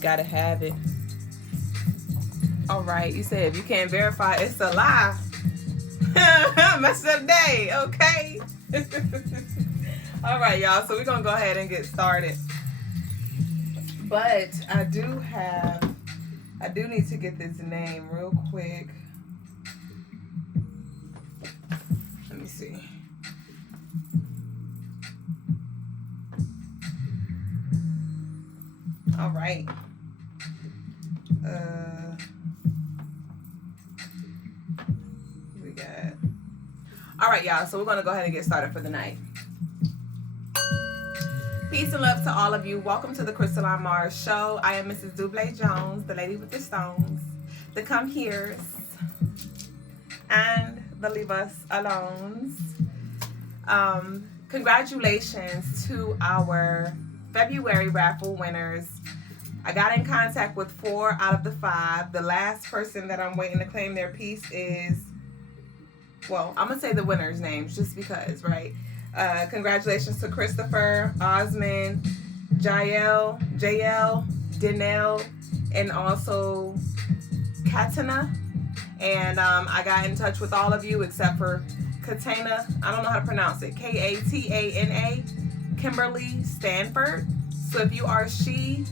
Gotta have it. All right, you said if you can't verify, it's a lie. Messed up day, okay? All right, y'all. So we're gonna go ahead and get started. But I do need to get this name real quick. Let me see. All right. We got. All right, y'all. So we're gonna go ahead and get started for the night. Peace and love to all of you. Welcome to the Crystaline Mars show. I am Mrs. Duüblé Jones, the lady with the stones, the come here's, and the leave us alones. Congratulations to our February raffle winners. I got in contact with 4 out of the 5. The last person that I'm waiting to claim their piece is, well, I'm going to say the winner's names just because, right? Congratulations to Christopher, Osmond, Jael, Danelle, and also Katana. And I got in touch with all of you except for Katana. I don't know how to pronounce it. Katana, Kimberly Stanford. So if you are she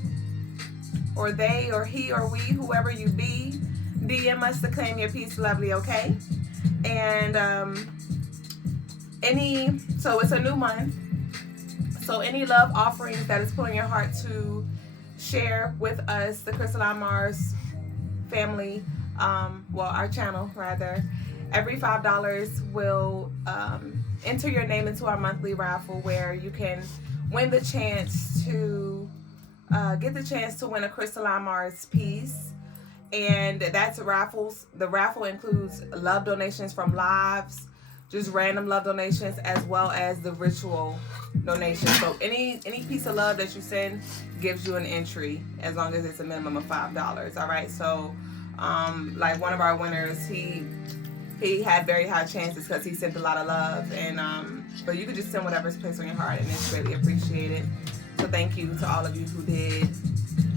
or they or he or we, whoever you be, DM us to claim your piece, lovely, okay? And so it's a new month. So any love offerings that is pulling your heart to share with us, the Crystaline Mars family, our channel rather, every $5 will enter your name into our monthly raffle where you can win the chance to get the chance to win a Crystaline Mars piece. And that's raffles. The raffle includes love donations from lives, just random love donations, as well as the ritual donation. So any piece of love that you send gives you an entry as long as it's a minimum of $5. All right. So like one of our winners, he had very high chances because he sent a lot of love, and but you could just send whatever's placed on your heart, and it's greatly appreciated. So thank you to all of you who did,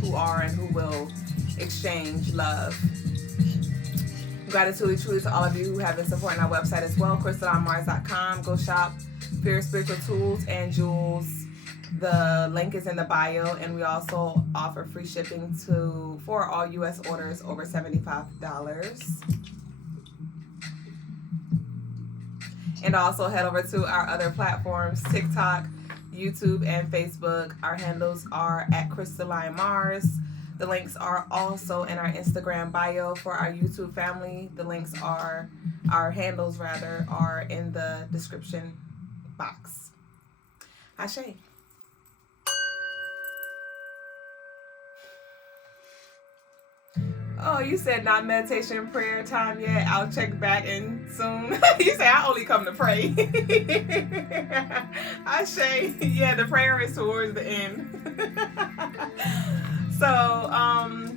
who are, and who will exchange love. Gratitude truly to all of you who have been supporting our website as well, crystalinemars.com. Go shop for your spiritual tools and jewels. The link is in the bio, and we also offer free shipping for all U.S. orders over $75. And also head over to our other platforms, TikTok, YouTube, and Facebook. Our handles are at Crystaline Mars. The links are also in our Instagram bio. For our YouTube family, the links are, our handles rather, are in the description box. Ashe. Oh, you said not meditation prayer time yet. I'll check back in soon. You say I only come to pray. Ashe. Yeah, the prayer is towards the end. So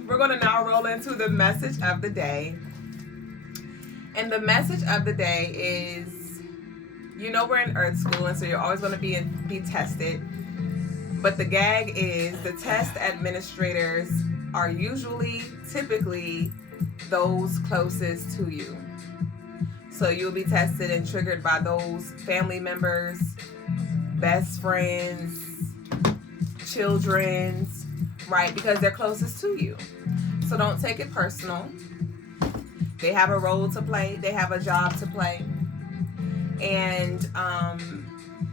we're going to now roll into the message of the day. And the message of the day is, we're in Earth School, and so you're always going to be tested. But the gag is the test administrators are typically those closest to you. So you'll be tested and triggered by those family members, best friends, children, right? Because they're closest to you. So don't take it personal. They have a role to play. They have a job to play. And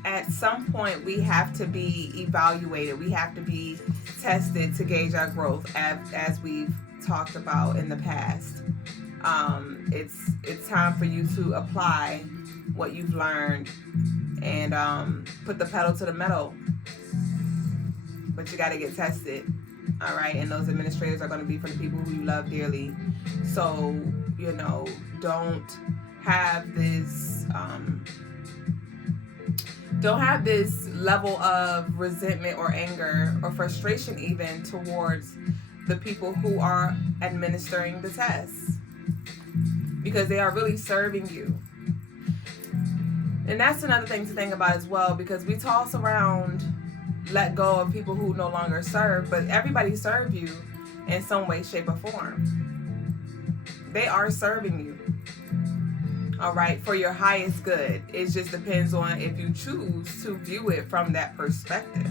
at some point, we have to be evaluated. We have to be tested to gauge our growth, as we've talked about in the past. It's time for you to apply what you've learned and put the pedal to the metal. But you got to get tested, all right? And those administrators are going to be for the people who you love dearly. So, don't have this level of resentment or anger or frustration even towards the people who are administering the tests, because they are really serving you. And that's another thing to think about as well, because we toss around let go of people who no longer serve, but everybody serve you in some way, shape, or form. They are serving you, all right, for your highest good. It just depends on if you choose to view it from that perspective,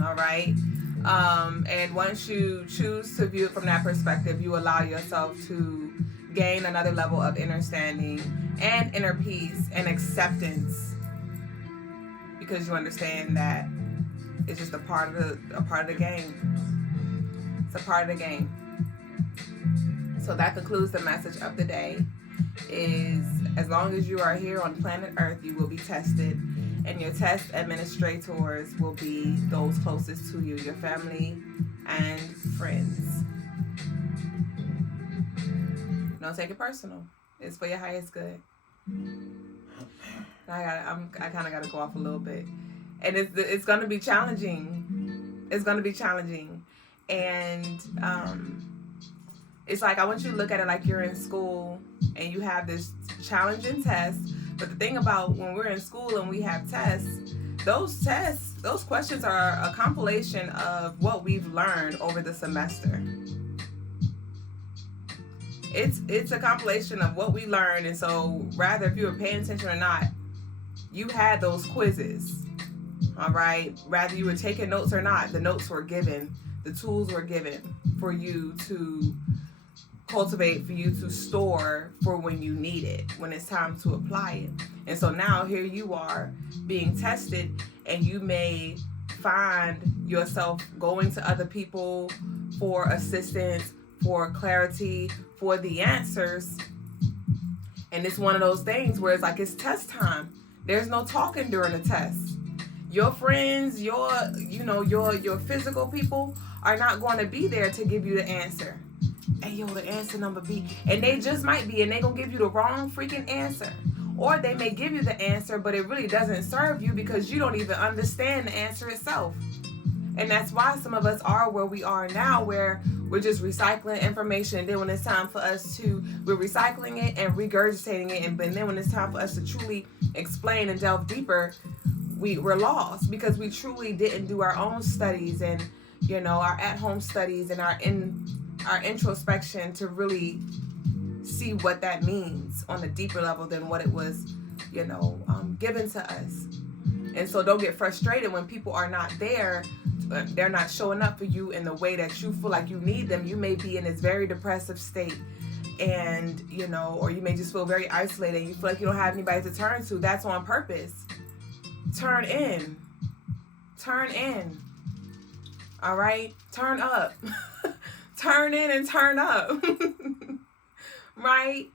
all right? And once you choose to view it from that perspective, you allow yourself to gain another level of understanding and inner peace and acceptance, because you understand that it's just a part of the game. It's a part of the game. So that concludes the message of the day. Is as long as you are here on planet Earth, you will be tested, and your test administrators will be those closest to you, your family and friends. Don't take it personal. It's for your highest good. I kind of got to go off a little bit, and it's going to be challenging. It's going to be challenging, and it's like I want you to look at it like you're in school and you have this challenging test. But the thing about when we're in school and we have tests, those questions are a compilation of what we've learned over the semester. It's a compilation of what we learned, and so rather if you were paying attention or not, you had those quizzes, all right? Rather you were taking notes or not, the notes were given, the tools were given for you to cultivate, for you to store for when you need it, when it's time to apply it. And so now here you are being tested, and you may find yourself going to other people for assistance, for clarity, for the answers. And it's one of those things where it's like it's test time. There's no talking during the test. Your friends, your physical people are not going to be there to give you the answer. Hey, yo, the answer number B. And they just might be, and they're going to give you the wrong freaking answer. Or they may give you the answer, but it really doesn't serve you because you don't even understand the answer itself. And that's why some of us are where we are now, where we're just recycling information. And then when it's time for us we're recycling it and regurgitating it. And then when it's time for us to truly explain and delve deeper, we're lost because we truly didn't do our own studies and, our at-home studies and our introspection to really see what that means on a deeper level than what it was, given to us. And so don't get frustrated when people are not there. They're not showing up for you in the way that you feel like you need them. You may be in this very depressive state, and or you may just feel very isolated and you feel like you don't have anybody to turn to. That's on purpose. Turn in. All right, turn up. Turn in and turn up. Right?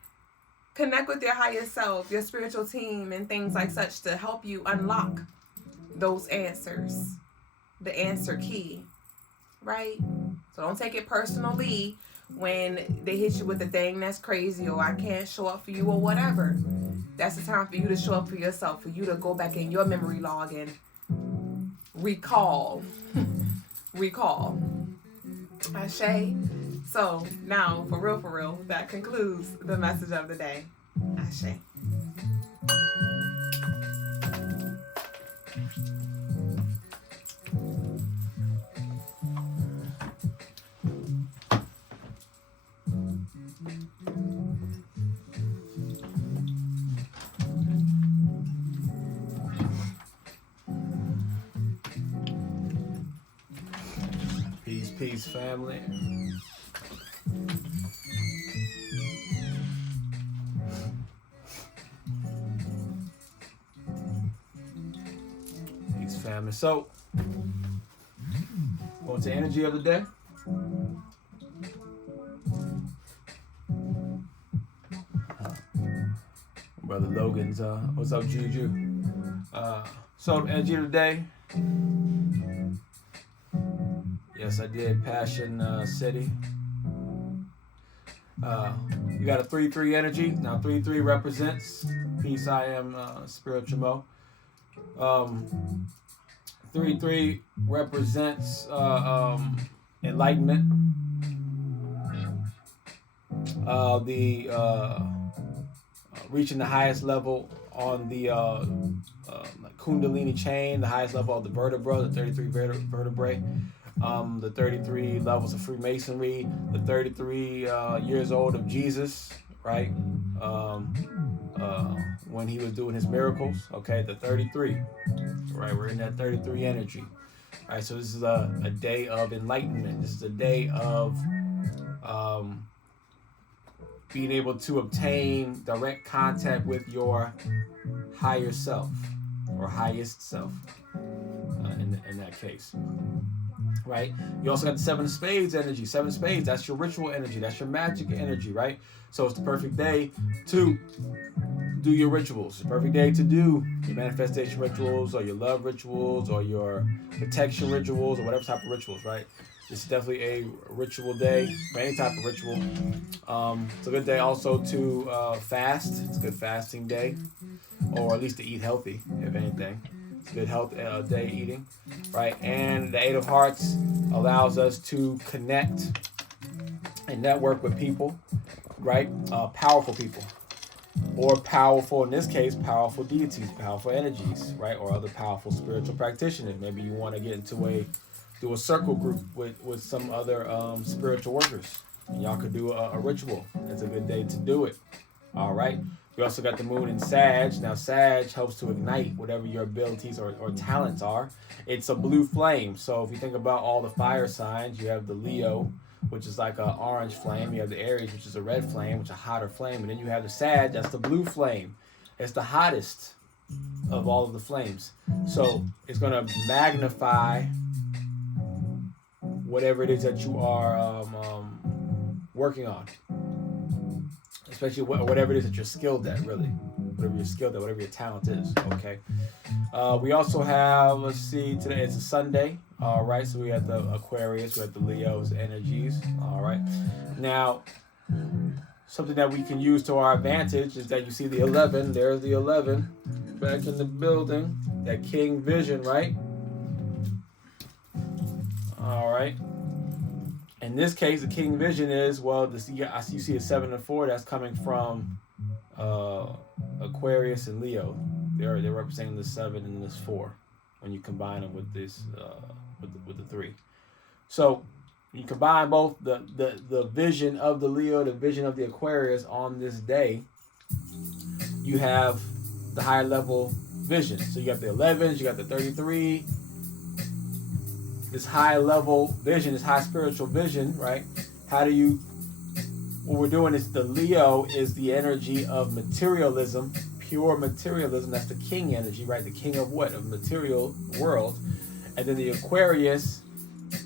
Connect with your higher self, your spiritual team, and things like such to help you unlock those answers, the answer key, right? So don't take it personally when they hit you with the thing that's crazy, or I can't show up for you, or whatever. That's the time for you to show up for yourself, for you to go back in your memory log and recall. Ashe. So now, for real, that concludes the message of the day. Ashe. Peace, family. Peace, family. So, what's the energy of the day? Brother Logan's, what's up, Juju? So, energy of the day. Yes, I did. Passion City. You got a 3-3 energy. Now 3-3 represents peace. I am spiritual Mo. 3-3 represents enlightenment. The reaching the highest level on the Kundalini chain, the highest level of the vertebra, the 33 vertebrae. The 33 levels of Freemasonry, the 33 years old of Jesus, right? When he was doing his miracles, okay, the 33, right? We're in that 33 energy, right? So this is a day of enlightenment. This is a day of being able to obtain direct contact with your higher self or highest self in that case. Right? You also got the 7 of Spades energy. 7 of Spades, that's your ritual energy. That's your magic energy, right? So it's the perfect day to do your rituals. It's the perfect day to do your manifestation rituals or your love rituals or your protection rituals or whatever type of rituals, right? It's definitely a ritual day for any type of ritual. It's a good day also to fast. It's a good fasting day, or at least to eat healthy, if anything. It's a good health day eating, right? And the 8 of Hearts allows us to connect and network with people, right? Powerful people, or powerful, in this case, powerful deities, powerful energies, right? Or other powerful spiritual practitioners. Maybe you want to get into do a circle group with some other spiritual workers. And y'all could do a ritual. It's a good day to do it. All right. We also got the moon in Sag. Now, Sag helps to ignite whatever your abilities or talents are. It's a blue flame. So if you think about all the fire signs, you have the Leo, which is like an orange flame. You have the Aries, which is a red flame, which is a hotter flame. And then you have the Sag, that's the blue flame. It's the hottest of all of the flames. So it's going to magnify whatever it is that you are working on. Especially whatever it is that you're skilled at, really. Whatever you're skilled at, whatever your talent is, okay? We also have, let's see, today it's a Sunday, all right? So we have the Aquarius, we have the Leo's energies, all right? Now, something that we can use to our advantage is that you see the 11, there's the 11, back in the building, that King Vision, right? All right. In this case, the King Vision is, well, you see a 7 and 4 that's coming from Aquarius and Leo. They're representing the 7 and this 4 when you combine them with this with the 3. So you combine both the vision of the Leo, the vision of the Aquarius on this day, you have the higher level vision. So you got the 11s, you got the 33. This high level vision, this high spiritual vision, right? What we're doing is the Leo is the energy of materialism, pure materialism. That's the king energy, right? The king of what? Of material world. And then the Aquarius,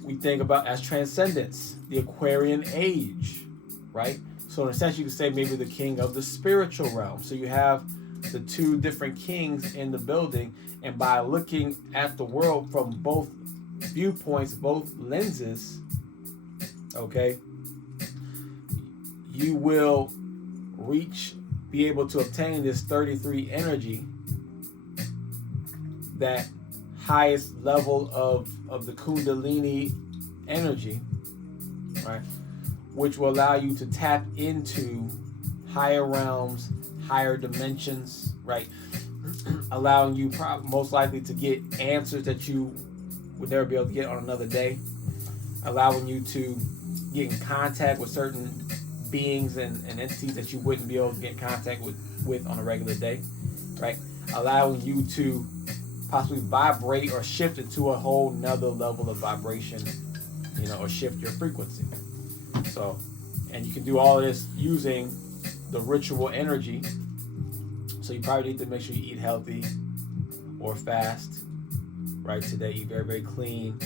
we think about as transcendence, the Aquarian age, right? So in a sense, you could say maybe the king of the spiritual realm. So you have the 2 different kings in the building. And by looking at the world from both viewpoints, both lenses, okay, you will be able to obtain this 33 energy, that highest level of the Kundalini energy, right, which will allow you to tap into higher realms, higher dimensions, right, allowing you most likely to get answers that you would never be able to get on another day, allowing you to get in contact with certain beings and entities that you wouldn't be able to get in contact with on a regular day, right? Allowing you to possibly vibrate or shift into a whole nother level of vibration, or shift your frequency. So, and you can do all of this using the ritual energy. So you probably need to make sure you eat healthy or fast. Right, today eat very, very clean,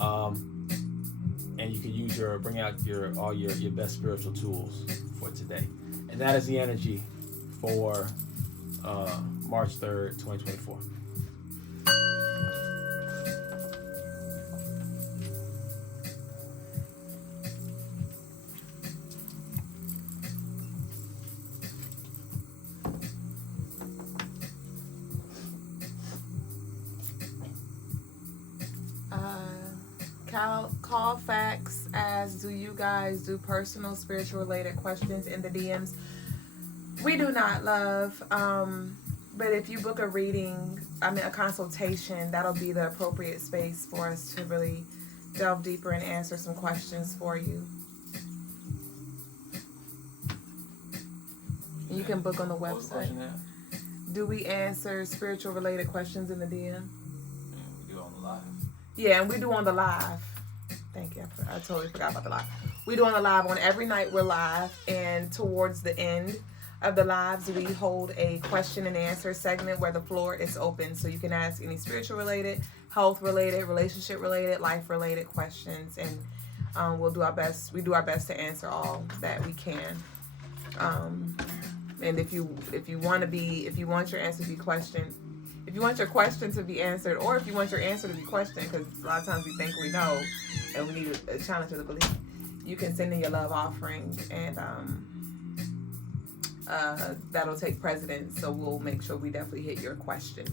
and you can bring out all your best spiritual tools for today. And that is the energy for March 3rd, 2024. Call facts as, do you guys do personal spiritual related questions in the DMs? We do not, love. But if you book a reading, a consultation, that'll be the appropriate space for us to really delve deeper and answer some questions for you. You can book on the website. Do we answer spiritual related questions in the DM? Yeah, we do on the live. Yeah, and we do on the live. Thank you. I totally forgot about the live. We do on the live. On every night we're live, and towards the end of the lives we hold a question and answer segment where the floor is open, so you can ask any spiritual related, health related, relationship related, life related questions, and we'll do our best. We do our best to answer all that we can. And if you want your answer to be questioned, if you want your question to be answered, or if you want your answer to be questioned, because a lot of times we think we know and we need a challenge of the belief, you can send in your love offering, and that'll take precedence. So we'll make sure we definitely hit your question.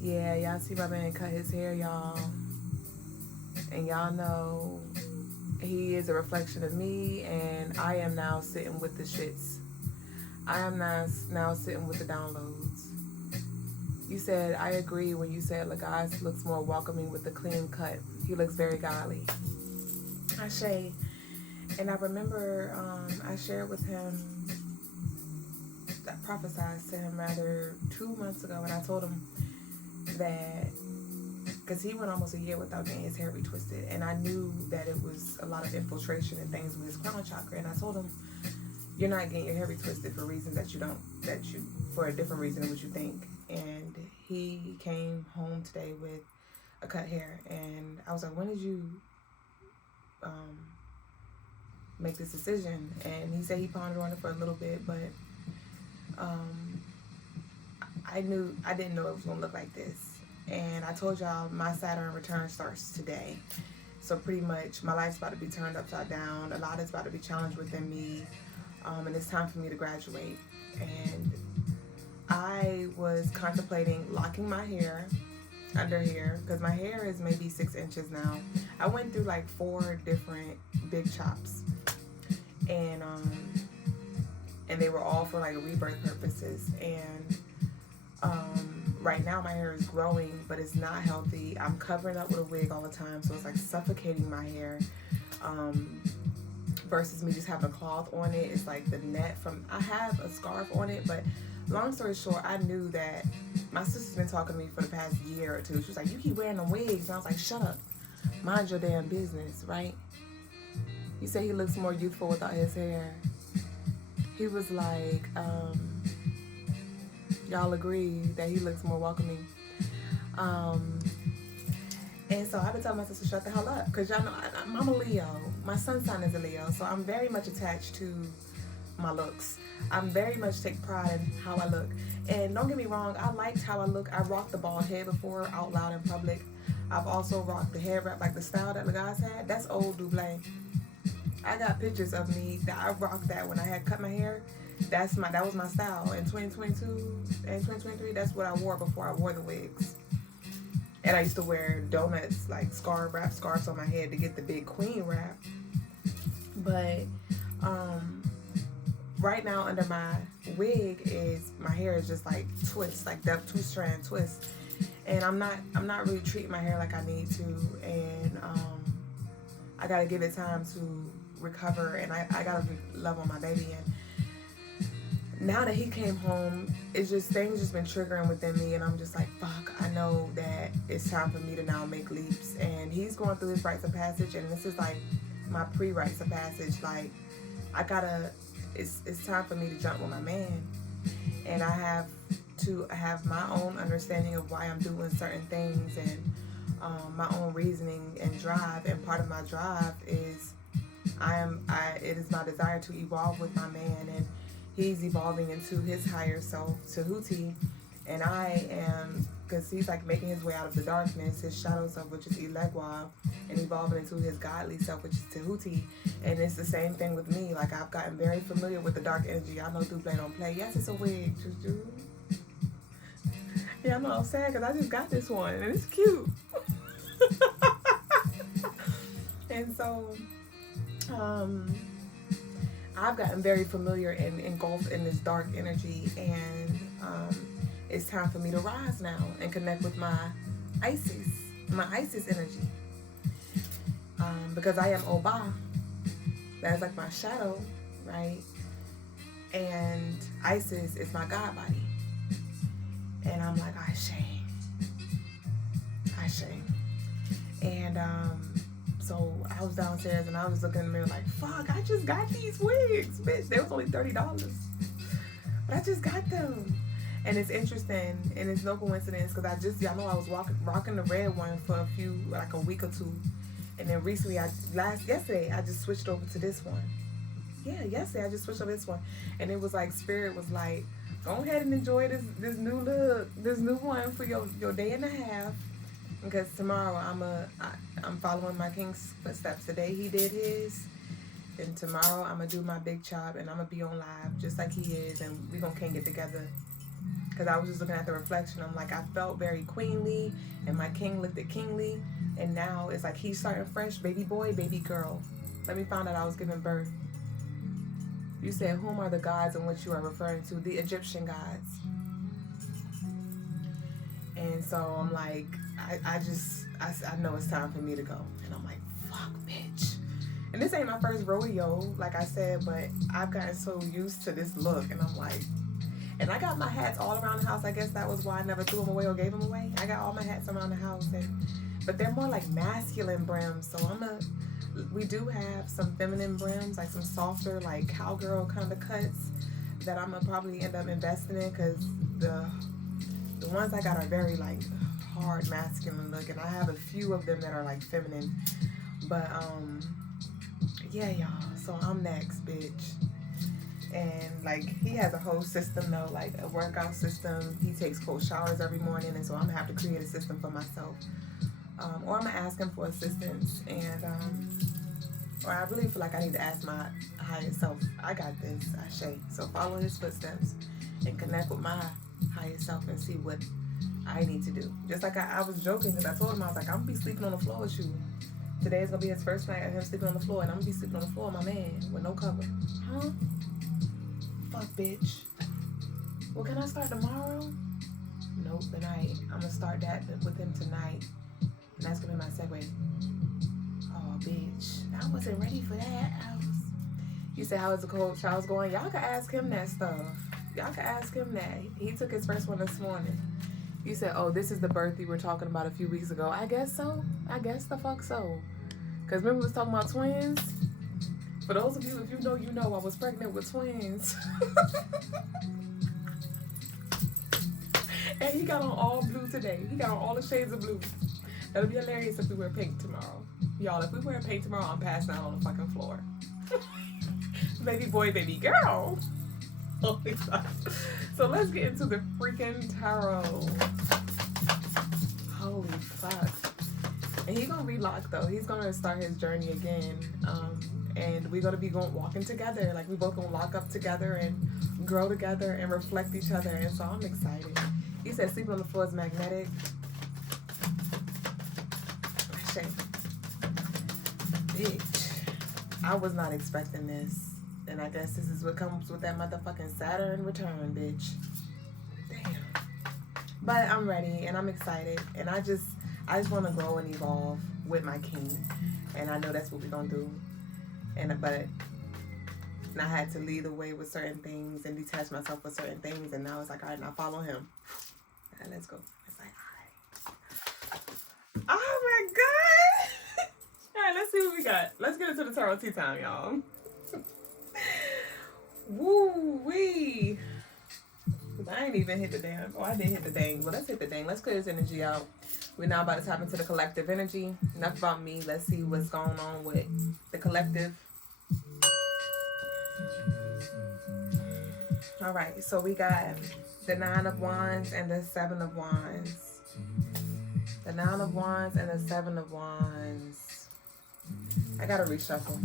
Yeah, y'all see my man cut his hair, y'all, and y'all know he is a reflection of me, and I am now sitting with the shits. I am now sitting with the downloads. You said, I agree when you said Logas looks more welcoming with the clean cut. He looks very godly. Ashe. And I remember I shared with him, I prophesied to him rather 2 months ago, and I told him that, because he went almost a year without getting his hair retwisted, and I knew that it was a lot of infiltration and things with his crown chakra, and I told him, you're not getting your hair retwisted for reasons for a different reason than what you think. And he came home today with a cut hair, and I was like, when did you make this decision? And he said he pondered on it for a little bit, but I didn't know it was gonna look like this. And I told y'all my Saturn return starts today. So pretty much my life's about to be turned upside down. A lot is about to be challenged within me. And it's time for me to graduate. And I was contemplating locking my hair under here, because my hair is maybe 6 inches now. I went through like 4 different big chops. And they were all for like rebirth purposes. And right now my hair is growing, but it's not healthy. I'm covering up with a wig all the time, so it's like suffocating my hair. Versus me just having a cloth on it. It's like the net I have a scarf on it, but long story short, I knew that my sister's been talking to me for the past year or two. She was like, you keep wearing them wigs. And I was like, shut up. Mind your damn business, right? You say he looks more youthful without his hair. He was like, y'all agree that he looks more welcoming. And so I've been telling my sister, shut the hell up. Because y'all know, I'm a Leo. My sun sign is a Leo. So I'm very much attached to my looks. I'm very much take pride in how I look. And don't get me wrong, I liked how I look. I rocked the bald head before out loud in public. I've also rocked the hair wrap, like the style that Logas had. That's old Duüblè. I got pictures of me that I rocked that when I had cut my hair. That was my style. In 2022 and 2023, that's what I wore before I wore the wigs. And I used to wear donuts, like scarves on my head to get the big queen wrap. But right now under my wig my hair is just like twists, like that 2-strand twist. And I'm not really treating my hair like I need to. And I gotta give it time to recover, and I gotta love on my baby. And now that he came home, it's just things just been triggering within me, and I'm just like, fuck, I know that it's time for me to now make leaps. And he's going through his rites of passage, and this is like my pre-rites of passage. Like, it's time for me to jump with my man, and I have to have my own understanding of why I'm doing certain things, and my own reasoning and drive. And part of my drive is it is my desire to evolve with my man, and he's evolving into his higher self, Tahuti, and I am, because he's like making his way out of the darkness, his shadow self, which is Elegwa, and evolving into his godly self, which is Tahuti. And it's the same thing with me. Like, I've gotten very familiar with the dark energy. I know Duüblè don't play. Yes, it's a wig, Juju. Yeah, I know, I'm sad because I just got this one, and it's cute. And so, I've gotten very familiar and engulfed in this dark energy, and it's time for me to rise now and connect with my Isis energy. Because I am Oba, that's like my shadow, right? And Isis is my God body. And I'm like, Ashe. And so I was downstairs and I was looking in the mirror like, fuck, I just got these wigs, bitch. They was only $30. But I just got them. And it's interesting, and it's no coincidence, because I know I was rocking the red one for like a week or two. And then recently, yesterday, I just switched over to this one. Yeah, yesterday I just switched over to this one. And it was like, Spirit was like, go ahead and enjoy this new look, this new one for your day and a half. Because tomorrow I'm following my king's footsteps. Today he did his. And tomorrow I'm going to do my big chop, and I'm going to be on live just like he is. And we going to can't get together. Because I was just looking at the reflection. I'm like, I felt very queenly, and my king looked at kingly. And now it's like he's starting fresh, baby boy, baby girl. Let me find out I was giving birth. You said, whom are the gods in which you are referring to? The Egyptian gods. And so I'm like, I know it's time for me to go. And I'm like, fuck, bitch. And this ain't my first rodeo, like I said, but I've gotten so used to this look. And I'm like, and I got my hats all around the house. I guess that was why I never threw them away or gave them away. I got all my hats around the house, but they're more like masculine brims. So we do have some feminine brims, like some softer, like cowgirl kind of cuts that I'm gonna probably end up investing in, because the ones I got are very like hard masculine look, and I have a few of them that are like feminine. But yeah, y'all. So I'm next, bitch. And like he has a whole system though, like a workout system. He takes cold showers every morning, and so I'm gonna have to create a system for myself, or I'm gonna ask him for assistance. And or I really feel like I need to ask my higher self. I got this, Ashe. So follow his footsteps and connect with my higher self and see what I need to do. Just like I was joking, because I told him, I was like, I'm gonna be sleeping on the floor with you. Today is gonna be his first night of him sleeping on the floor, and I'm gonna be sleeping on the floor with my man with no cover. Huh? Fuck, bitch. Well, can I start tomorrow? Nope, tonight. I'm gonna start that with him tonight. And that's gonna be my segue. Oh, bitch. I wasn't ready for that. You said, how is the cold showers going? Y'all can ask him that stuff. Y'all can ask him that. He took his first one this morning. You said, oh, this is the birth you were talking about a few weeks ago. I guess so. I guess the fuck so. Because remember we was talking about twins? For those of you, if you know, I was pregnant with twins. And he got on all blue today. He got on all the shades of blue. That'll be hilarious if we wear pink tomorrow. Y'all, if we wear pink tomorrow, I'm passing out on the fucking floor. Baby boy, baby girl. Oh my God. So let's get into the freaking tarot. Holy fuck. And he's gonna relock though. He's gonna start his journey again. And we're gonna be walking together. Like we both gonna lock up together and grow together and reflect each other. And so I'm excited. He said sleeping on the floor is magnetic. Shame. Bitch. I was not expecting this. And I guess this is what comes with that motherfucking Saturn return, bitch. Damn. But I'm ready and I'm excited. And I just want to grow and evolve with my king. And I know that's what we're going to do. But I had to lead the way with certain things and detach myself with certain things. And now it's like, all right, now follow him. And let's go. It's like, all right. Oh my God. All right, let's see what we got. Let's get into the tarot tea time, y'all. Woo-wee. I ain't even hit the dang. Oh, I did hit the dang. Well, let's hit the dang. Let's clear this energy out. We're now about to tap into the collective energy. Enough about me. Let's see what's going on with the collective. All right. So we got the 9 of Wands and the 7 of Wands. The 9 of Wands and the 7 of Wands. I gotta reshuffle.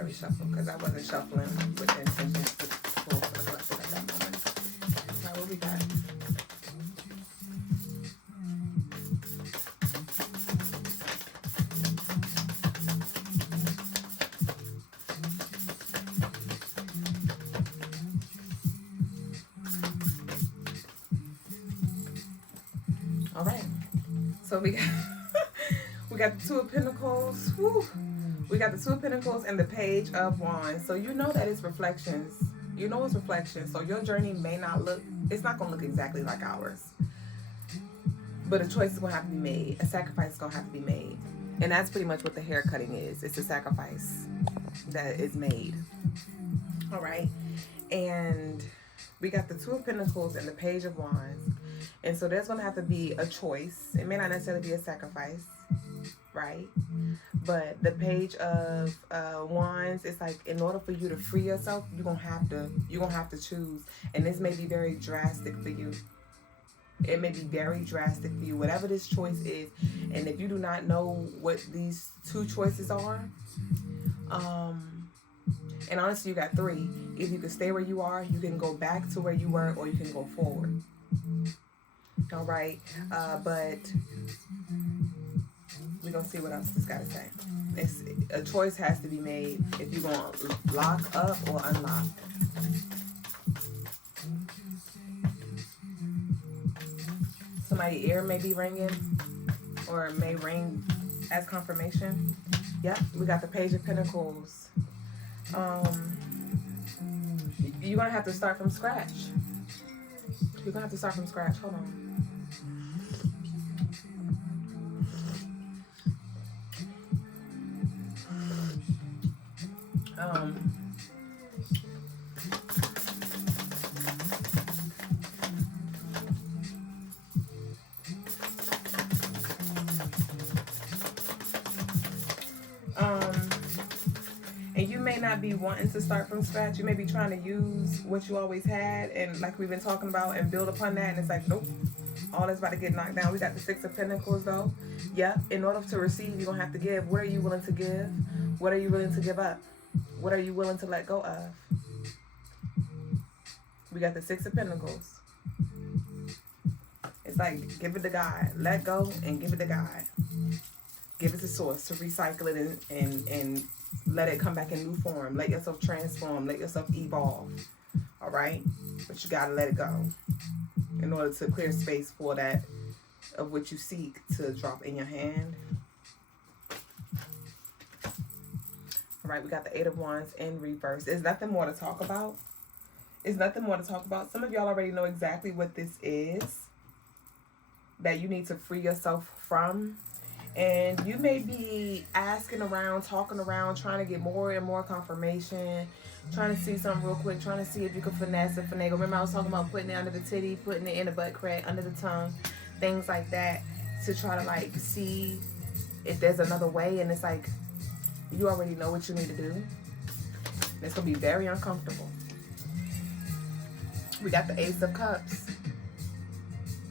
Reshuffle because I wasn't shuffling with the intention to pull for the collective at that moment. Now what we got? All right. So we got we got the Two of Pentacles. Woo. We got the Two of Pentacles and the Page of Wands. So you know that it's reflections. You know it's reflections. So your journey may not look, it's not going to look exactly like ours. But a choice is going to have to be made. A sacrifice is going to have to be made. And that's pretty much what the hair cutting is. It's a sacrifice that is made. All right. And we got the Two of Pentacles and the Page of Wands. And so there's going to have to be a choice. It may not necessarily be a sacrifice, right? But the Page of Wands, it's like in order for you to free yourself, you're gonna have to choose. And this may be very drastic for you. It may be very drastic for you, whatever this choice is. And if you do not know what these two choices are, and honestly, you got three. If you can stay where you are, you can go back to where you were, or you can go forward. All right, but we're gonna see what else this got to say. A choice has to be made if you're gonna lock up or unlock. Somebody's ear may be ringing, or it may ring as confirmation. Yep, we got the Page of Pentacles. You're gonna have to start from scratch. You're gonna have to start from scratch. Hold on. And you may not be wanting to start from scratch. You may be trying to use what you always had, and like we've been talking about, and build upon that. And it's like, nope, all that's about to get knocked down. We got the Six of Pentacles, though. Yep. In order to receive, you're gonna have to give. What are you willing to give? What are you willing to give up? What are you willing to let go of? We got the Six of Pentacles. It's like, give it to God. Let go and give it to God. Give it to Source to recycle it and let it come back in new form. Let yourself transform. Let yourself evolve. All right? But you got to let it go in order to clear space for that of what you seek to drop in your hand. All right, we got the Eight of Wands in reverse. There's nothing more to talk about. There's nothing more to talk about. Some of y'all already know exactly what this is that you need to free yourself from. And you may be asking around, talking around, trying to get more and more confirmation, trying to see something real quick, trying to see if you can finesse and finagle. Remember I was talking about putting it under the titty, putting it in the butt crack, under the tongue, things like that, to try to like see if there's another way. And it's like, you already know what you need to do. And it's going to be very uncomfortable. We got the Ace of Cups.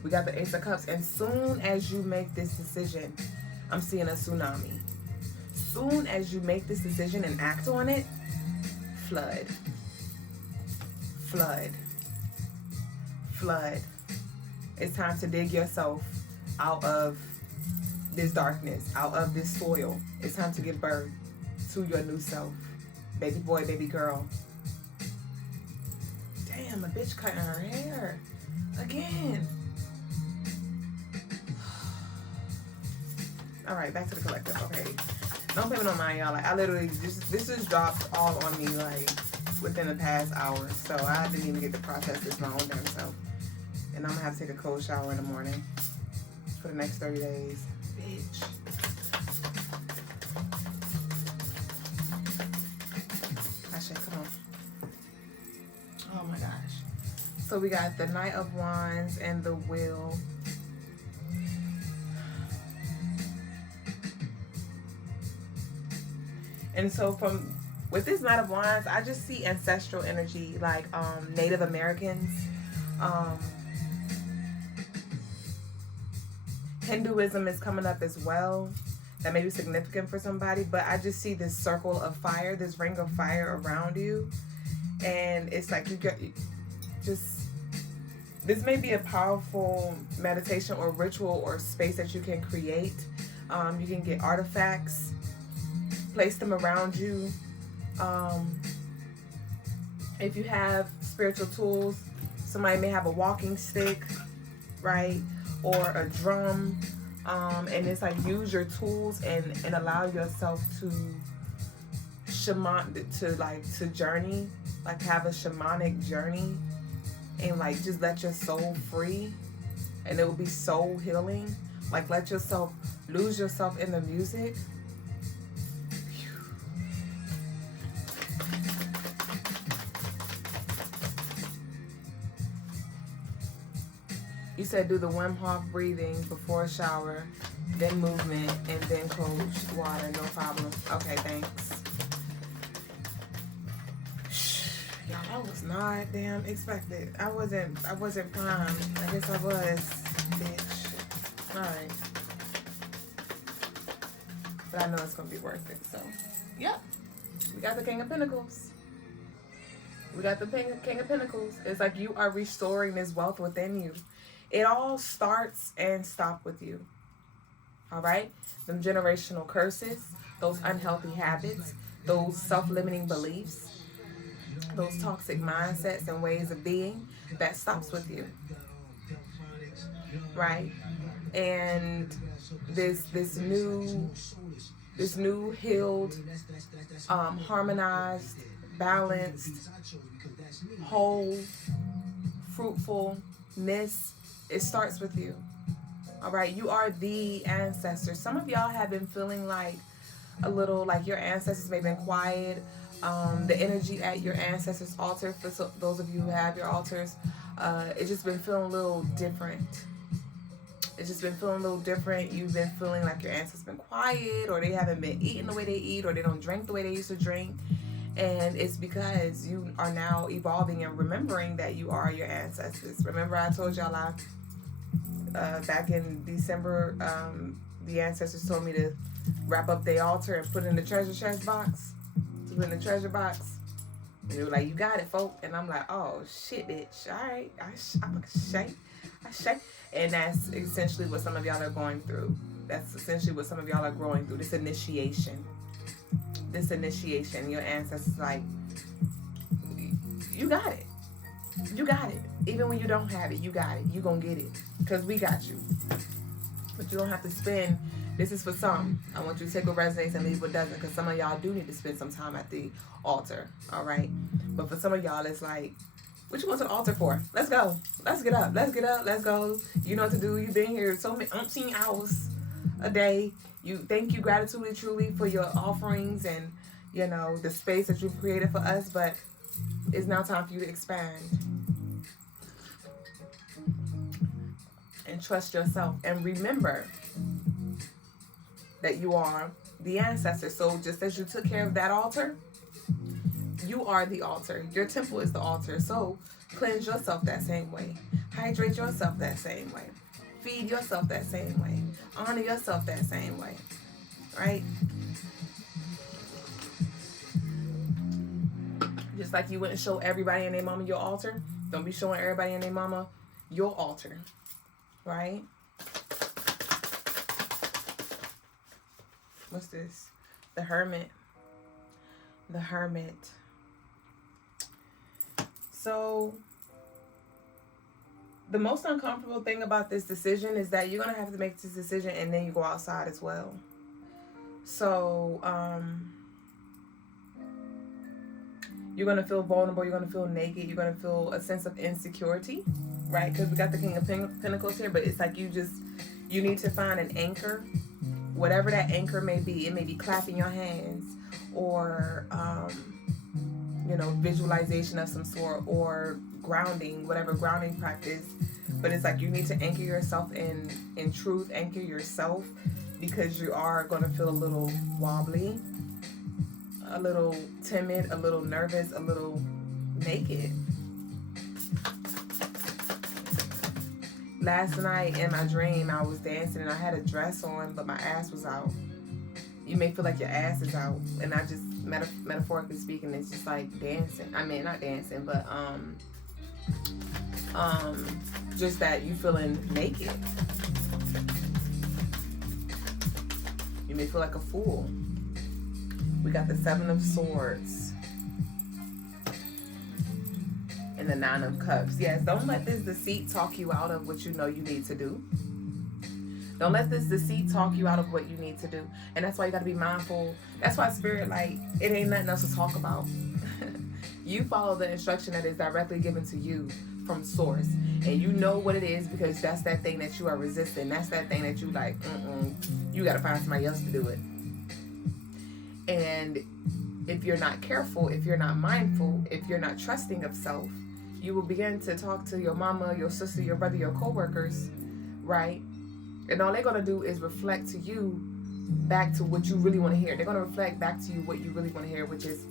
We got the Ace of Cups. And soon as you make this decision, I'm seeing a tsunami. Soon as you make this decision and act on it, flood. Flood. Flood. It's time to dig yourself out of this darkness, out of this soil. It's time to give birth to your new self. Baby boy, baby girl. Damn, a bitch cutting her hair. Again. All right, back to the collective. Okay, don't pay me no mind, y'all. Like I literally this just dropped all on me like within the past hour, so I didn't even get to process this my own damn self. And I'm gonna have to take a cold shower in the morning for the next 30 days, bitch. Actually, come on. Oh my gosh. So we got the Knight of Wands and the Wheel. And so with this Knight of Wands, I just see ancestral energy, like Native Americans. Hinduism is coming up as well. That may be significant for somebody, but I just see this circle of fire, this ring of fire around you. And it's like this may be a powerful meditation or ritual or space that you can create. You can get artifacts, place them around you. If you have spiritual tools, somebody may have a walking stick, right? or a drum. And it's like use your tools and allow yourself to to journey, like have a shamanic journey, and like just let your soul free, and it will be soul healing. Like let yourself lose yourself in the music. You said do the Wim Hof breathing before a shower, then movement, and then cold water. No problem. Okay, thanks. Y'all, that was not damn expected. I wasn't primed. I guess I was, bitch. Alright. But I know it's gonna be worth it, so yep. We got the King of Pentacles. We got the King of Pentacles. It's like you are restoring this wealth within you. It all starts and stops with you. All right? Them generational curses, those unhealthy habits, those self-limiting beliefs, those toxic mindsets and ways of being, that stops with you. Right? And this new healed, harmonized, balanced, whole, fruitfulness, it starts with you. All right, you are the ancestors. Some of y'all have been feeling like a little like your ancestors may have been quiet. The energy at your ancestors' altar, for those of you who have your altars, it's just been feeling a little different. It's just been feeling a little different. You've been feeling like your ancestors been quiet, or they haven't been eating the way they eat, or they don't drink the way they used to drink. And it's because you are now evolving and remembering that you are your ancestors. Remember I told y'all back in December, the ancestors told me to wrap up their altar and put it in the treasure chest box. To put in the treasure box. And they were like, you got it, folk. And I'm like, oh, shit, bitch. All right. I shake. And that's essentially what some of y'all are going through. That's essentially what some of y'all are growing through. This initiation. Your ancestors like, you got it. You got it. Even when you don't have it, you got it. You gonna get it. Because we got you. But you don't have to spend, this is for some. I want you to take what resonates and leave what doesn't. Because some of y'all do need to spend some time at the altar. All right? But for some of y'all, it's like, what you going to the altar for? Let's go. Let's get up. Let's go. You know what to do. You've been here so many umpteen hours a day. Thank you, gratitude truly, for your offerings and, you know, the space that you've created for us. But it's now time for you to expand. And trust yourself. And remember that you are the ancestor. So just as you took care of that altar, you are the altar. Your temple is the altar. So cleanse yourself that same way. Hydrate yourself that same way. Feed yourself that same way. Honor yourself that same way. Right? Just like you wouldn't show everybody and their mama your altar, don't be showing everybody and their mama your altar. Right? What's this? The Hermit. The Hermit. So, the most uncomfortable thing about this decision is that you're going to have to make this decision and then you go outside as well. So, you're going to feel vulnerable. You're going to feel naked. You're going to feel a sense of insecurity, right? Because we got the King of Pentacles here, but it's like you need to find an anchor, whatever that anchor may be. It may be clapping your hands or, you know, visualization of some sort, or grounding, whatever grounding practice. But it's like you need to anchor yourself in truth, anchor yourself, because you are going to feel a little wobbly, a little timid, a little nervous, a little naked. Last night in my dream, I was dancing and I had a dress on, but my ass was out. You may feel like your ass is out, and I just, metaphorically speaking, it's just like dancing. I mean, not dancing, but just that you feeling naked. You may feel like a fool. We got the 7 of Swords and the 9 of Cups. Yes, don't let this deceit talk you out of what you know you need to do. Don't let this deceit talk you out of what you need to do. And that's why you got to be mindful. That's why Spirit, like, it ain't nothing else to talk about. You follow the instruction that is directly given to you from source. And you know what it is, because that's that thing that you are resisting. That's that thing that you like, you got to find somebody else to do it. And if you're not careful, if you're not mindful, if you're not trusting of self, you will begin to talk to your mama, your sister, your brother, your co-workers, right? And all they're going to do is reflect to you back to what you really want to hear. They're going to reflect back to you what you really want to hear, which is,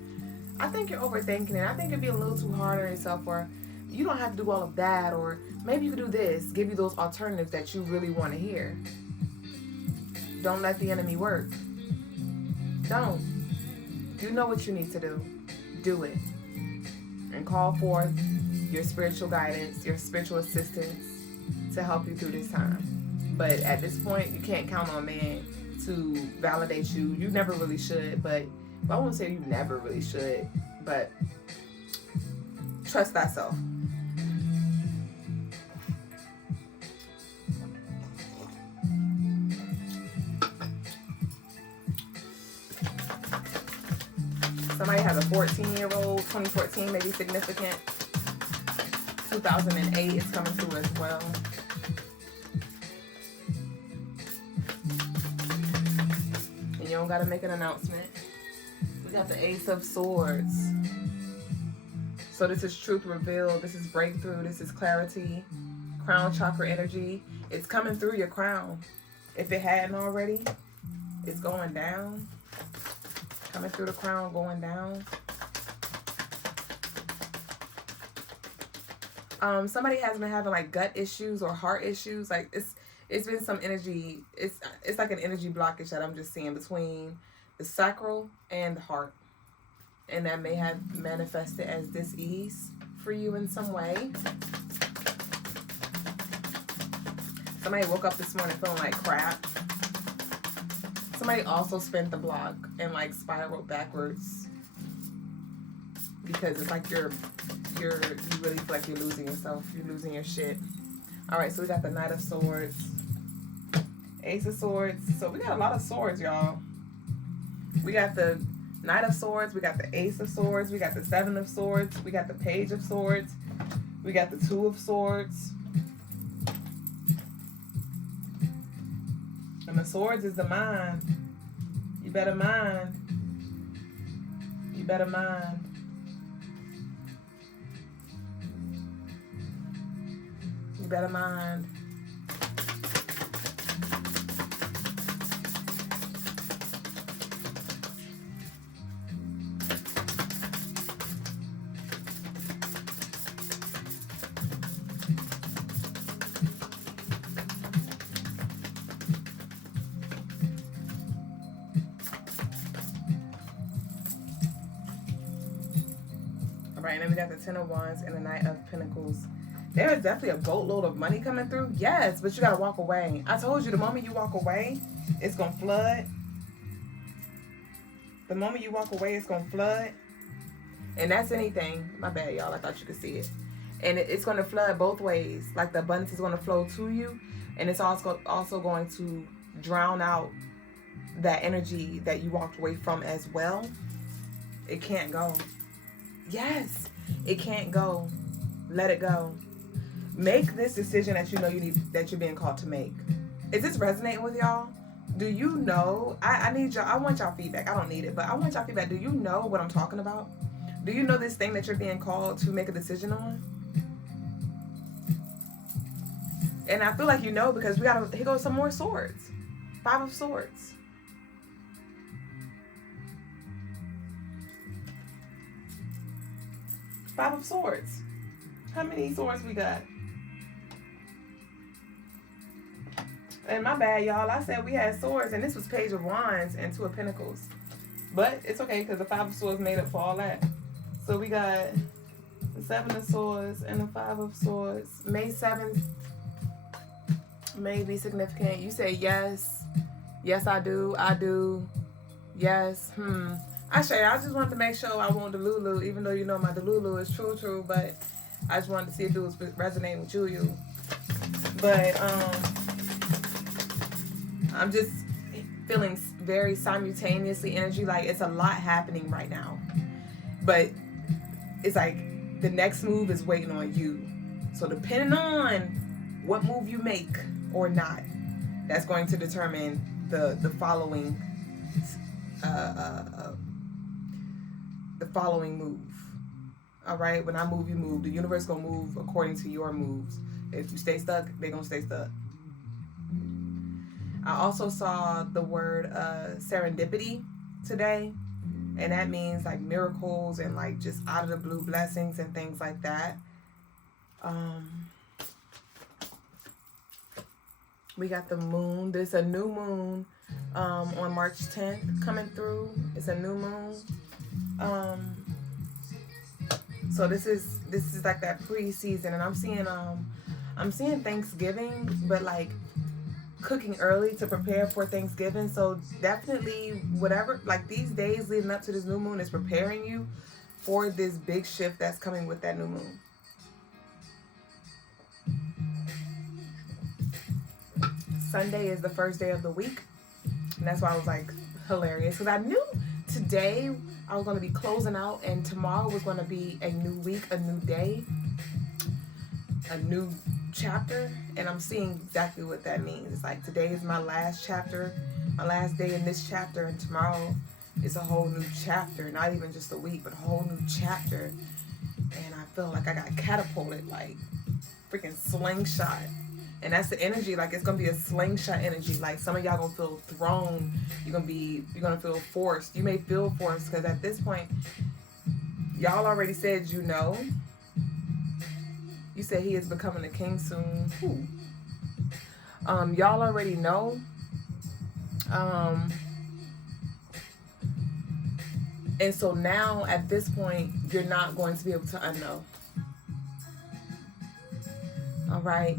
I think you're overthinking it. I think you're being a little too hard on yourself, or you don't have to do all of that, or maybe you could do this. Give you those alternatives that you really want to hear. Don't let the enemy work. Don't. You know what you need to do. Do it. And call forth your spiritual guidance, your spiritual assistance to help you through this time. But at this point, you can't count on man to validate you. You never really should, but I won't say you never really should, but trust thyself. Somebody has a 14-year-old, 2014 may be significant. 2008 is coming through as well. And you don't got to make an announcement. We got the Ace of Swords. So this is truth revealed. This is breakthrough. This is clarity. Crown chakra energy. It's coming through your crown. If it hadn't already, it's going down. Coming through the crown, going down. Somebody has been having like gut issues or heart issues. Like it's been some energy. It's like an energy blockage that I'm just seeing between the sacral and the heart, and that may have manifested as dis-ease for you in some way. Somebody woke up this morning feeling like crap. Somebody also spent the block and like spiraled backwards because it's like you really feel like you're losing yourself. You're losing your shit. All right, so we got the Knight of Swords, Ace of Swords. So we got a lot of swords, y'all. We got the Knight of Swords. We got the Ace of Swords. We got the Seven of Swords. We got the Page of Swords. We got the Two of Swords. And the swords is the mind. You better mind. You better mind. You better mind. And then we got the Ten of Wands and the Knight of Pentacles. There is definitely a boatload of money coming through. Yes, but you got to walk away. I told you the moment you walk away, it's going to flood. The moment you walk away, it's going to flood. And that's anything. My bad, y'all. I thought you could see it. And it's going to flood both ways. Like the abundance is going to flow to you. And it's also going to drown out that energy that you walked away from as well. It can't go. Yes, it can't go. Let it go. Make this decision that you know you need, that you're being called to make. Is this resonating with y'all? Do you know? I need y'all. I want y'all feedback. I don't need it, but I want y'all feedback. Do you know what I'm talking about? Do you know this thing that you're being called to make a decision on? And I feel like you know, because here goes some more swords. Five of Swords. Five of Swords. How many swords we got? And my bad, y'all. I said we had swords, and this was Page of Wands and Two of Pentacles. But it's okay, because the Five of Swords made up for all that. So we got the Seven of Swords and the Five of Swords. May 7th may be significant. You say yes. Yes, I do. I do. Yes. I just wanted to make sure I want Duüblè, even though you know my Duüblè is true, but I just wanted to see if it was resonating with you. But I'm just feeling very simultaneously energy, like it's a lot happening right now. But it's like the next move is waiting on you. So depending on what move you make or not, that's going to determine the following move. All right, when I move, you move. The universe gonna move according to your moves. If you stay stuck, they're gonna stay stuck. I also saw the word serendipity today, and that means like miracles and like just out of the blue blessings and things like that. We got the moon. There's a new moon on March 10th coming through. It's a new moon. So this is like that pre-season, and I'm seeing Thanksgiving, but like cooking early to prepare for Thanksgiving. So definitely whatever, like these days leading up to this new moon is preparing you for this big shift that's coming with that new moon. Sunday is the first day of the week, and that's why I was like hilarious, because I knew today I was going to be closing out, and tomorrow was going to be a new week, a new day, a new chapter, and I'm seeing exactly what that means. It's like today is my last chapter, my last day in this chapter, and tomorrow is a whole new chapter, not even just a week, but a whole new chapter. And I feel like I got catapulted, like freaking slingshot. And that's the energy, like it's gonna be a slingshot energy. Like some of y'all gonna feel thrown. You're gonna feel forced. You may feel forced because at this point, y'all already said you know. You said he is becoming a king soon. Who? Y'all already know. And so now at this point, you're not going to be able to unknow. All right.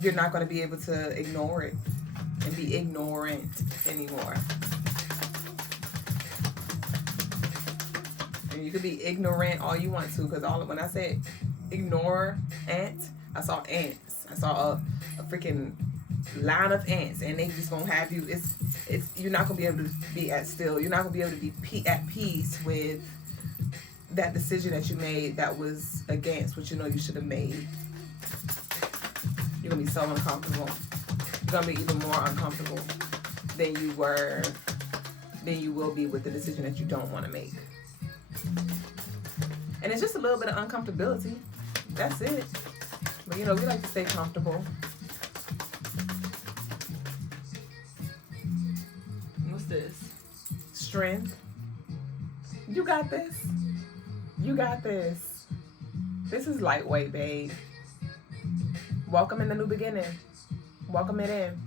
You're not going to be able to ignore it and be ignorant anymore. And you could be ignorant all you want to, because when I said ignore ant, I saw ants. I saw a freaking line of ants, and they just gonna have you. It's you're not gonna be able to be at still. You're not gonna be able to be at peace with that decision that you made that was against what you know you should have made. You're gonna be so uncomfortable. You're gonna be even more uncomfortable than you will be with the decision that you don't want to make. And it's just a little bit of uncomfortability. That's it. But we like to stay comfortable. What's this? Strength. You got this. You got this. This is lightweight, babe. Welcome in the new beginning. Welcome it in.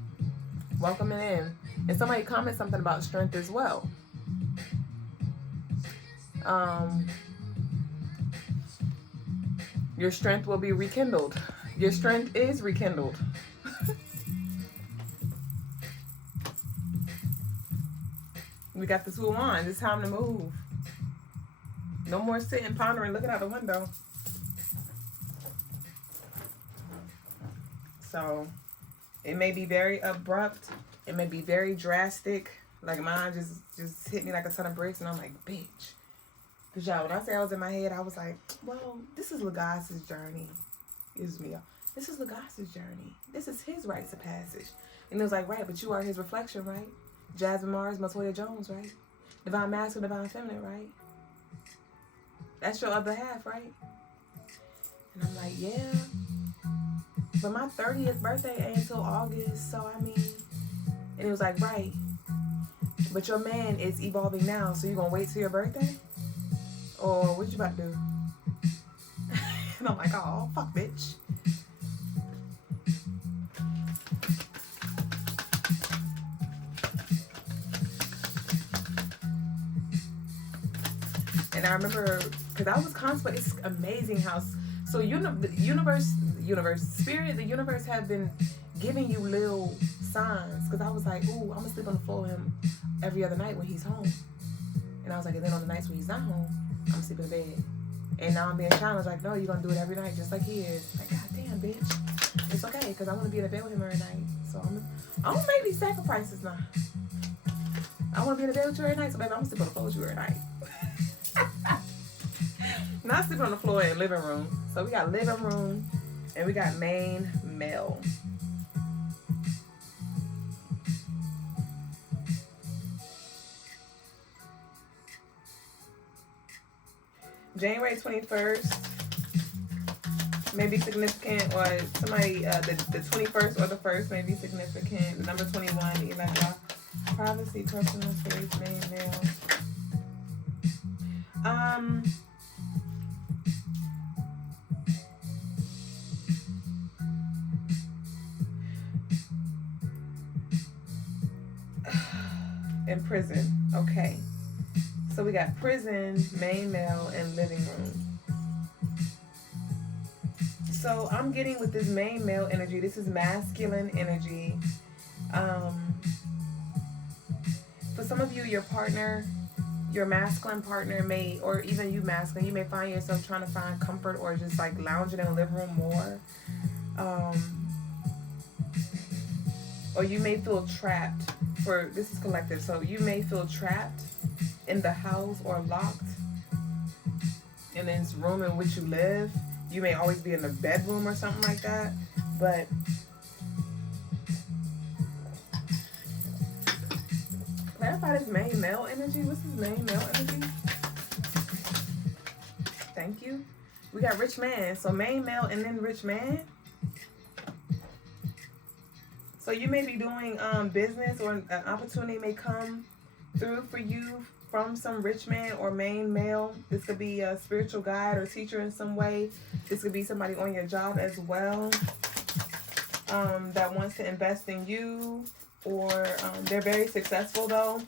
Welcome it in. And somebody comment something about strength as well. Your strength will be rekindled. Your strength is rekindled. We got the tool on. It's time to move. No more sitting, pondering, looking out the window. So it may be very abrupt. It may be very drastic. Like mine just hit me like a ton of bricks, and I'm like, bitch. Because y'all, when I say I was in my head, I was like, well, this is Logas's journey. Excuse me, y'all. This is Logas's journey. This is his rites of passage. And it was like, right, but you are his reflection, right? Jasmine Mars, Montoya Jones, right? Divine Masculine, Divine Feminine, right? That's your other half, right? And I'm like, yeah. But my 30th birthday ain't until August, so I mean, and it was like, right. But your man is evolving now, so you gonna wait till your birthday? Or what you about to do? And I'm like, oh, fuck, bitch. And I remember, because I was contemplating, it's amazing how, so the universe, spirit, the universe have been giving you little signs. Because I was like, ooh, I'm going to sleep on the floor with him every other night when he's home. And I was like, and then on the nights when he's not home, I'm sleeping in bed. And now I'm being challenged, like, no, you're going to do it every night just like he is. Like, God damn, bitch. It's okay, because I want to be in the bed with him every night. So I'm gonna make these sacrifices now. I want to be in the bed with you every night, so baby, I'm gonna sleep on the floor with you every night. Not sleeping on the floor in the living room. So we got living room and we got main male. January 21st may be significant, or somebody, the 21st or the 1st may be significant. The number 21, the 11, privacy, personal space, main male. In prison, okay. So we got prison, main male, and living room. So I'm getting with this main male energy. This is masculine energy. For some of you, your partner, your masculine partner may, or even you masculine, you may find yourself trying to find comfort or just like lounging in the living room more. Or you may feel trapped. This is collective, so you may feel trapped in the house or locked in this room in which you live. You may always be in the bedroom or something like that, but clarify this main male energy. What's this main male energy? Thank you. We got rich man, so main male and then rich man. So you may be doing business, or an opportunity may come through for you from some rich man or main male. This could be a spiritual guide or teacher in some way. This could be somebody on your job as well, that wants to invest in you, or they're very successful though,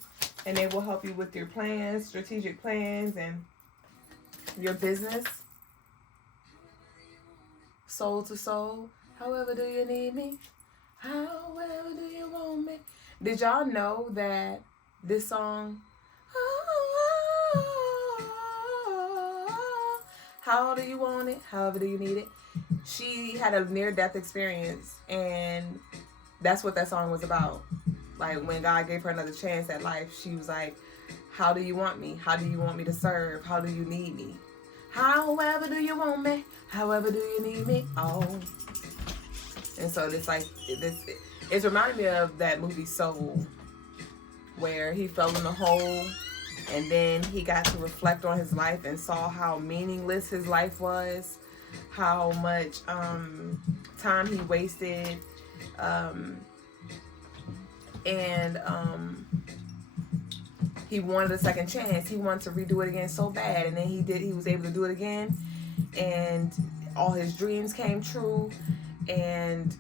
and they will help you with your plans, strategic plans, and your business. Soul to soul. However do you need me? However do you want me? Did y'all know that this song, how do you want it? However do you need it? She had a near-death experience, and that's what that song was about. Like, when God gave her another chance at life, she was like, how do you want me? How do you want me to serve? How do you need me? However do you want me? However do you need me? Oh. And so it's reminding me of that movie Soul, where he fell in the hole and then he got to reflect on his life and saw how meaningless his life was, how much time he wasted, and he wanted a second chance. He wanted to redo it again so bad, and then he was able to do it again, and all his dreams came true. And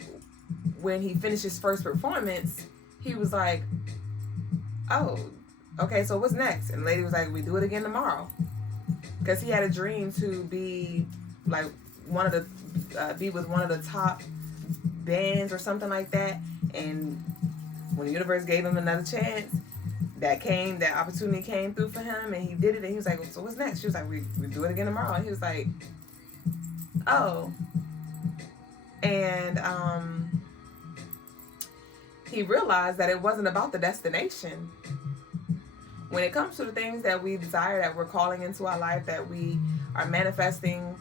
when he finished his first performance, he was like, oh, okay, so what's next? And the lady was like, we do it again tomorrow. Because he had a dream to be like be with one of the top bands or something like that. And when the universe gave him another chance, that opportunity came through for him, and he did it. And he was like, so what's next? She was like, we do it again tomorrow. And he was like, oh. And he realized that it wasn't about the destination. When it comes to the things that we desire, that we're calling into our life, that we are manifesting,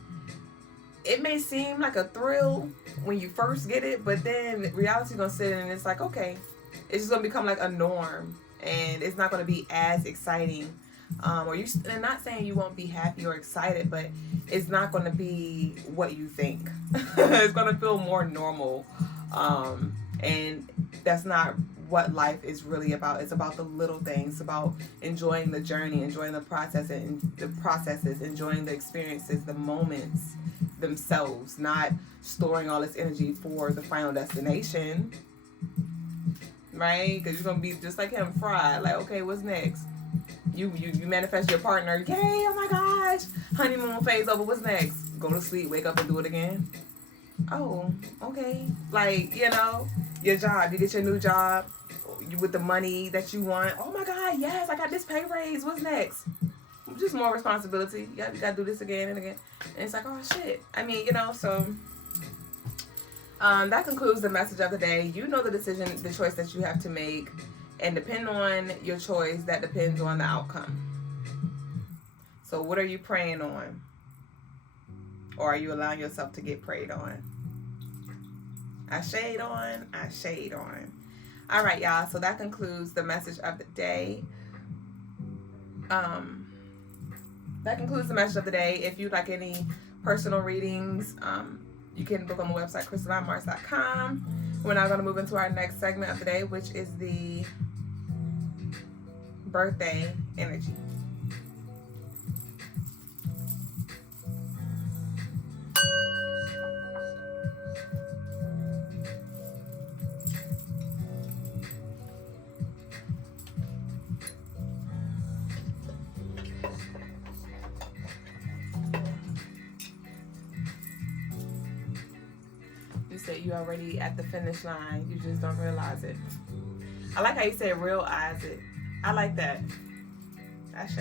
it may seem like a thrill when you first get it, but then reality's gonna sit in and it's like, okay, it's just gonna become like a norm, and it's not gonna be as exciting. And not saying you won't be happy or excited, but it's not going to be what you think. It's going to feel more normal. And that's not what life is really about. It's about the little things, about enjoying the journey, enjoying the process, and the processes, enjoying the experiences, the moments themselves, not storing all this energy for the final destination. Right? Because you're going to be just like him, fried. Like, okay, what's next? You manifest your partner. Yay, oh my gosh. Honeymoon phase over. What's next? Go to sleep, wake up, and do it again. Oh, okay. Like, your job. You get your new job with the money that you want. Oh my God, yes, I got this pay raise. What's next? Just more responsibility. You got to do this again and again. And it's like, oh shit. I mean, so That concludes the message of the day. You know the decision, the choice that you have to make, and depend on your choice, that depends on the outcome. So what are you praying on? Or are you allowing yourself to get prayed on? I shade on. All right, y'all. So that concludes the message of the day. If you'd like any personal readings, you can book on the website crystalinemars.com. We're now going to move into our next segment of the day, which is the birthday energy. You said you already at the finish line. You just don't realize it. I like how you say realize it. I like that. Ashe.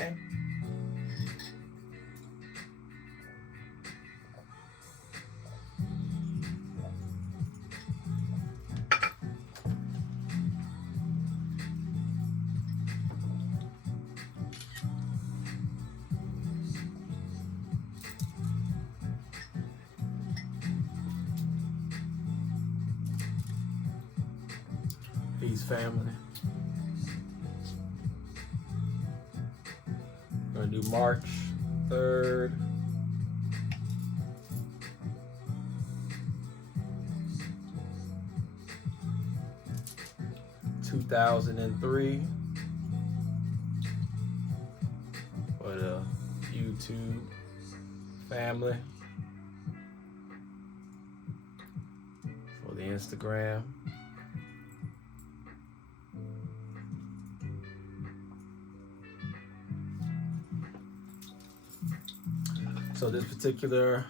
Peace, family. We're going to do March 3rd. (2003) for the YouTube family, for the Instagram. So this particular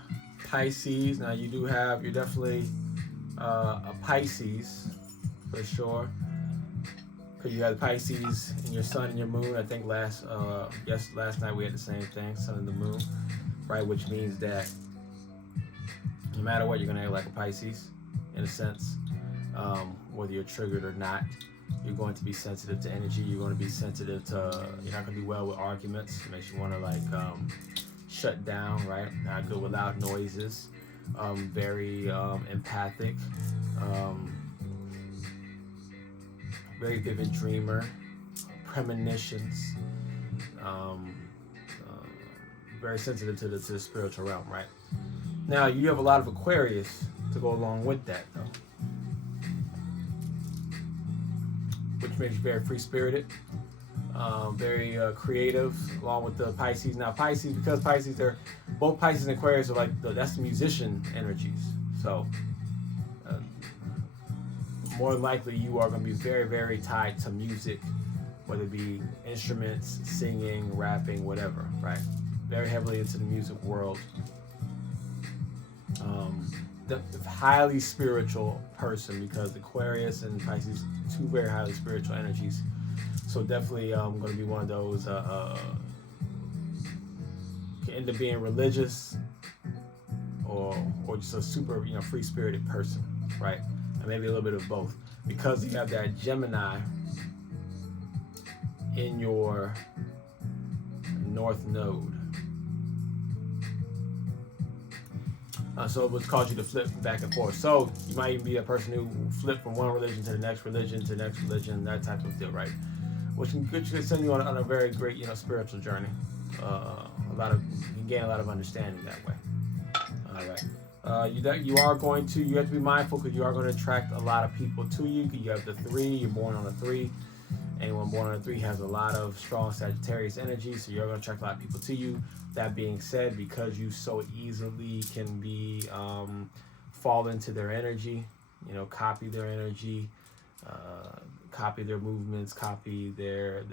Pisces, now you're definitely a Pisces for sure, because you had Pisces in your sun and your moon. I think last night we had the same thing, sun and the moon, right? Which means that no matter what, you're gonna act like a Pisces, in a sense, whether you're triggered or not. You're going to be sensitive to energy. You're going to be sensitive to. You're not going to be well with arguments. It makes you want to shut down, right? Not good with loud noises. Very empathic. Very vivid dreamer. Premonitions. Very sensitive to the spiritual realm, right? Now you have a lot of Aquarius to go along with that, though, which makes you very free-spirited, very creative, along with the Pisces. Now Pisces, because Pisces, both Pisces and Aquarius are that's the musician energies. So more than likely you are going to be very, very tied to music, whether it be instruments, singing, rapping, whatever, right? Very heavily into the music world. The highly spiritual person, because Aquarius and Pisces, two very highly spiritual energies. So definitely going to be one of those can end up being religious or just a super free-spirited person, right? And maybe a little bit of both, because you have that Gemini in your North Node. So it would cause you to flip back and forth. So you might even be a person who flip from one religion to the next religion to the next religion, that type of deal, right? Which can send you on a very great, spiritual journey. You can gain a lot of understanding that way. All right. You have to be mindful, because you are going to attract a lot of people to you. You have the 3. You're born on a 3. Anyone born on a 3 has a lot of strong Sagittarius energy, so you're going to attract a lot of people to you. That being said, because you so easily can be fall into their energy, copy their energy, copy their movements, copy their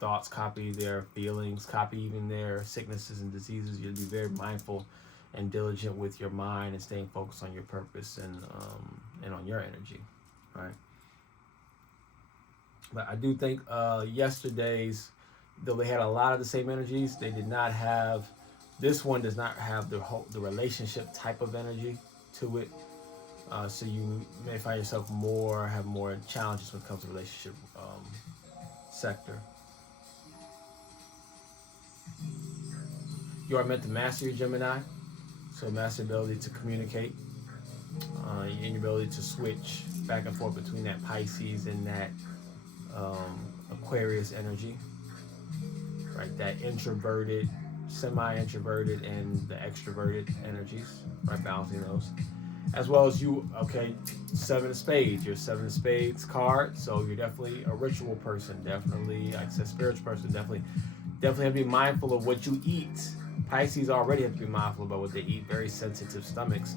thoughts, copy their feelings, copy even their sicknesses and diseases. You'll be very mindful and diligent with your mind and staying focused on your purpose and on your energy, right? But I do think yesterday's, though they had a lot of the same energies, they did not have, this one does not have the relationship type of energy to it. So you may find yourself have more challenges when it comes to relationship sector. You are meant to master your Gemini, so master ability to communicate, and your ability to switch back and forth between that Pisces and that Aquarius energy, right? That introverted, semi-introverted, and the extroverted energies, right? Balancing those. As well as Seven of Spades. You're Seven of Spades card, so you're definitely a ritual person. Definitely, like I said, spiritual person. Definitely have to be mindful of what you eat. Pisces already have to be mindful about what they eat. Very sensitive stomachs.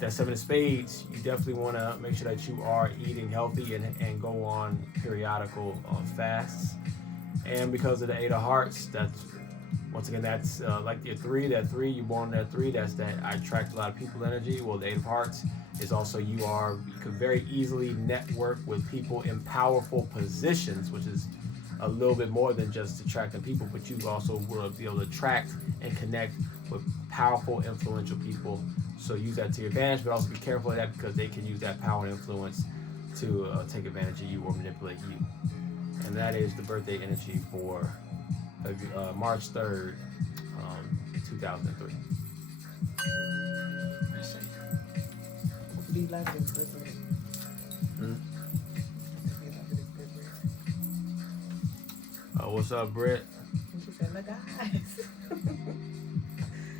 That Seven of Spades, you definitely want to make sure that you are eating healthy and go on periodical fasts. And because of the Eight of Hearts, that's once again, that's like your 3. That 3, you're born at 3. That's that I attract a lot of people energy. Well, the Eight of Hearts is also you can very easily network with people in powerful positions, which is a little bit more than just attracting people, but you also will be able to attract and connect with powerful, influential people. So use that to your advantage, but also be careful of that because they can use that power and influence to take advantage of you or manipulate you. And that is the birthday energy for March 3rd, 2003. Be like this, Brittany. Oh, what's up, Britt? She said, "Look, guys."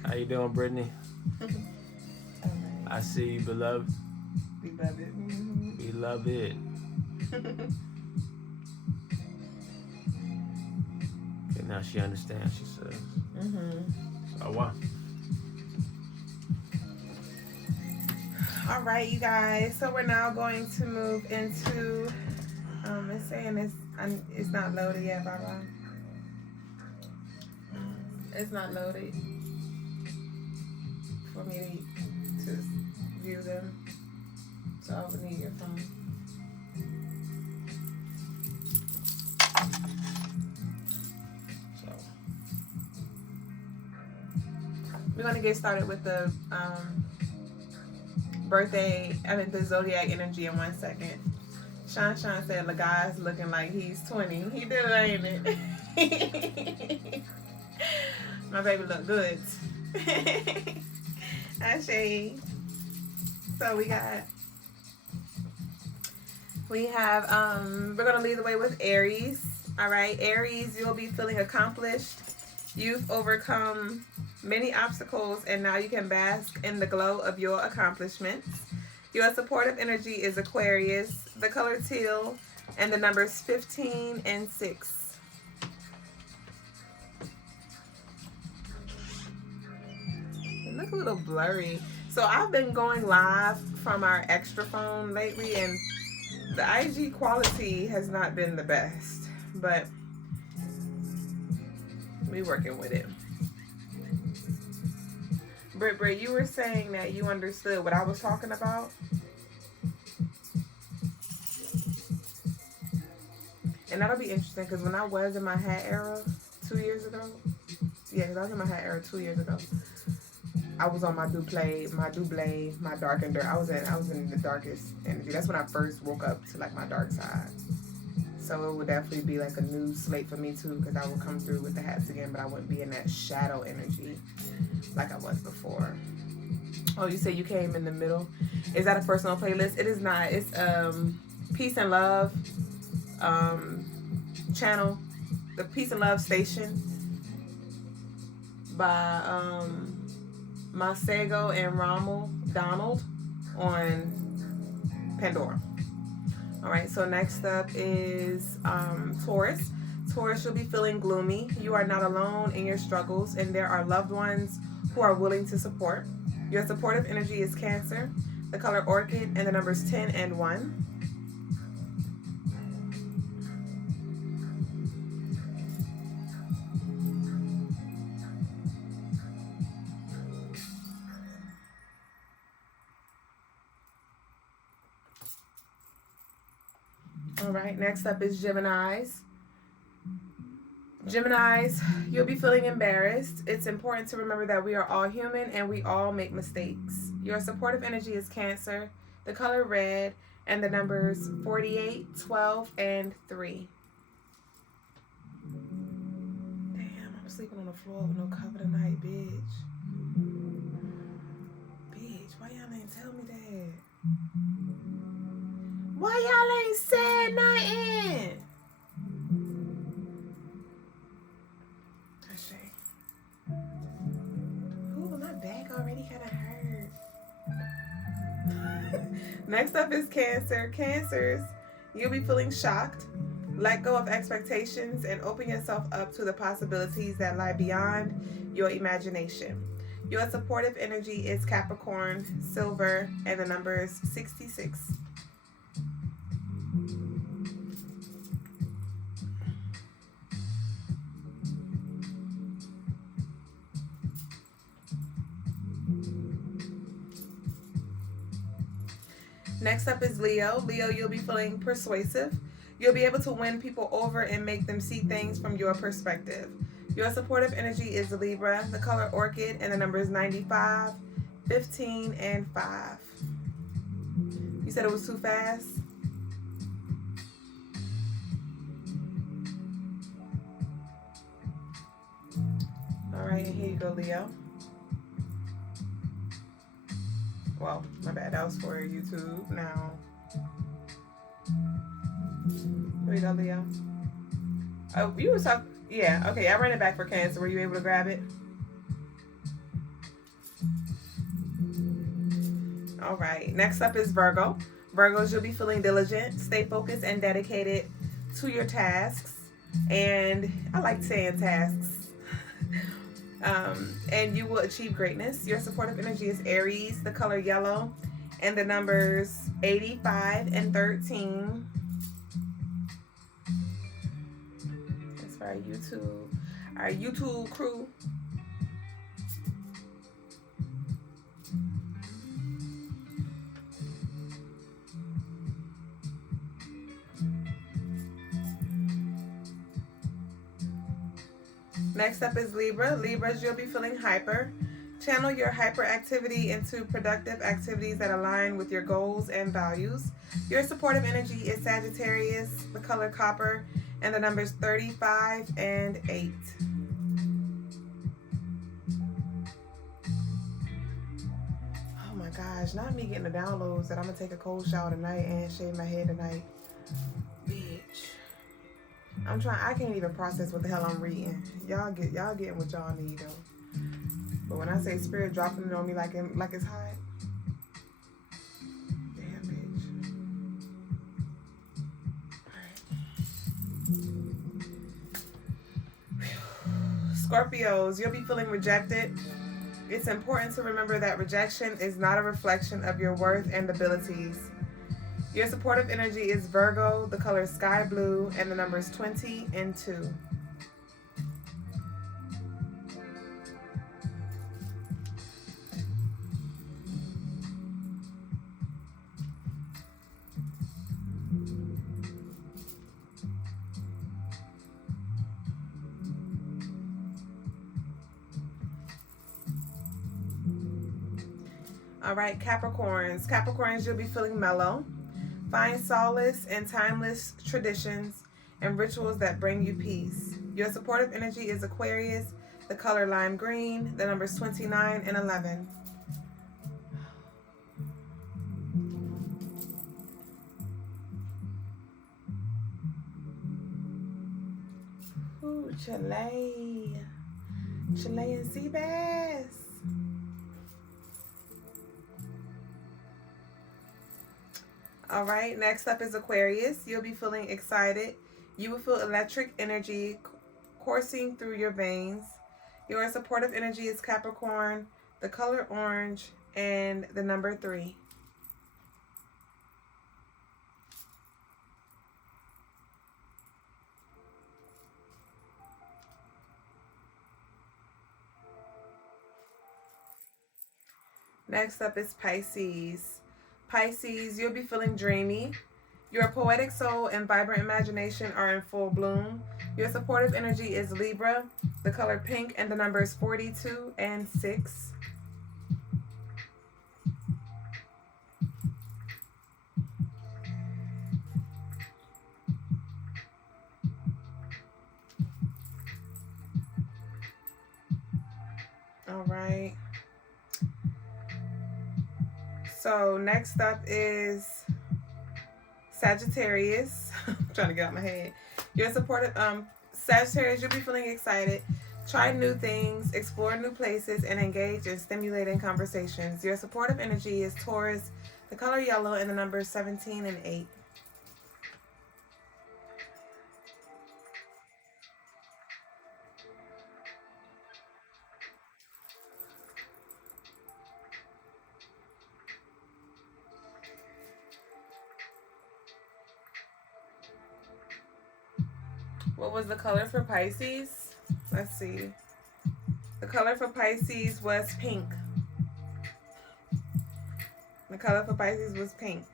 How you doing, Brittany? Right. I see you, beloved. Beloved. Mm-hmm. Beloved. Okay, now she understands, she says. Mm-hmm. Oh, wow. All right, you guys. So we're now going to move into. It's saying it's not loaded yet, Baba. It's not loaded for me to view them. So I would need your phone. So we're gonna get started with the the zodiac energy in 1 second. Sean said Logas looking like he's 20. He do, ain't it? My baby look good. Ashay. So we have we're gonna lead the way with Aries. All right, Aries, you'll be feeling accomplished. You've overcome many obstacles and now you can bask in the glow of your accomplishments. Your supportive energy is Aquarius, the color teal, and the numbers 15 and 6. It looks a little blurry. So I've been going live from our extra phone lately, and the IG quality has not been the best, but we're working with it. Britt, you were saying that you understood what I was talking about. And that'll be interesting because when I was in my hat era 2 years ago, because I was in my hat era 2 years ago, I was on my Duüblé, my dark and dirt. I was in the darkest energy. That's when I first woke up to like my dark side. So it would definitely be like a new slate for me too, because I would come through with the hats again, but I wouldn't be in that shadow energy like I was before. Oh, you said you came in the middle. Is that a personal playlist? It is not. It's Peace and Love channel, the Peace and Love station by Masego and Rommel Donald on Pandora. All right, so next up is Taurus. Taurus, you'll be feeling gloomy. You are not alone in your struggles, and there are loved ones who are willing to support. Your supportive energy is Cancer, the color orchid, and the numbers 10 and 1. All right, next up is Geminis. Geminis, you'll be feeling embarrassed. It's important to remember that we are all human and we all make mistakes. Your supportive energy is Cancer, the color red, and the numbers 48, 12, and 3. Damn, I'm sleeping on the floor with no cover tonight, bitch. Bitch, why y'all ain't tell me that? Why y'all ain't said nothing? That's shame. Ooh, my back already kind of hurt. Next up is Cancer. Cancers, you'll be feeling shocked. Let go of expectations and open yourself up to the possibilities that lie beyond your imagination. Your supportive energy is Capricorn, silver, and the number is 66. Next up is Leo. Leo, you'll be feeling persuasive. You'll be able to win people over and make them see things from your perspective. Your supportive energy is Libra, the color orchid, and the number is 95, 15, and 5. You said it was too fast? All right, and here you go, Leo. Well, my bad, that was for YouTube. Now, here we go, Leo. Oh, you were talking, yeah, okay, I ran it back for Cancer. Were you able to grab it? All right, next up is Virgo. Virgos, you'll be feeling diligent, stay focused and dedicated to your tasks. And I like saying tasks. And you will achieve greatness. Your supportive energy is Aries, the color yellow, and the numbers 85 and 13. That's for our YouTube crew. Next up is Libra. Libras, you'll be feeling hyper. Channel your hyperactivity into productive activities that align with your goals and values. Your supportive energy is Sagittarius, the color copper, and the numbers 35 and 8. Oh my gosh, not me getting the downloads that I'm gonna take a cold shower tonight and shave my head tonight. Bitch. I can't even process what the hell I'm reading. Y'all getting what y'all need though. But when I say spirit dropping it on me like it's hot, damn bitch. Alright. Scorpios, you'll be feeling rejected. It's important to remember that rejection is not a reflection of your worth and abilities. Your supportive energy is Virgo, the color sky blue, and the numbers 20 and 2. All right, Capricorns. Capricorns, you'll be feeling mellow. Find solace in timeless traditions and rituals that bring you peace. Your supportive energy is Aquarius, the color lime green, the numbers 29 and 11. Ooh, Chile. Chilean sea bass. All right, next up is Aquarius. You'll be feeling excited. You will feel electric energy coursing through your veins. Your supportive energy is Capricorn, the color orange, and the number 3. Next up is Pisces. Pisces, you'll be feeling dreamy. Your poetic soul and vibrant imagination are in full bloom. Your supportive energy is Libra, the color pink, and the number is 42 and 6. So next up is Sagittarius. I'm trying to get out my head. You're supportive. Sagittarius, you'll be feeling excited. Try new things, explore new places, and engage in stimulating conversations. Your supportive energy is Taurus, the color yellow, and the numbers 17 and 8. What was the color for Pisces? Let's see. The color for Pisces was pink. The color for Pisces was pink.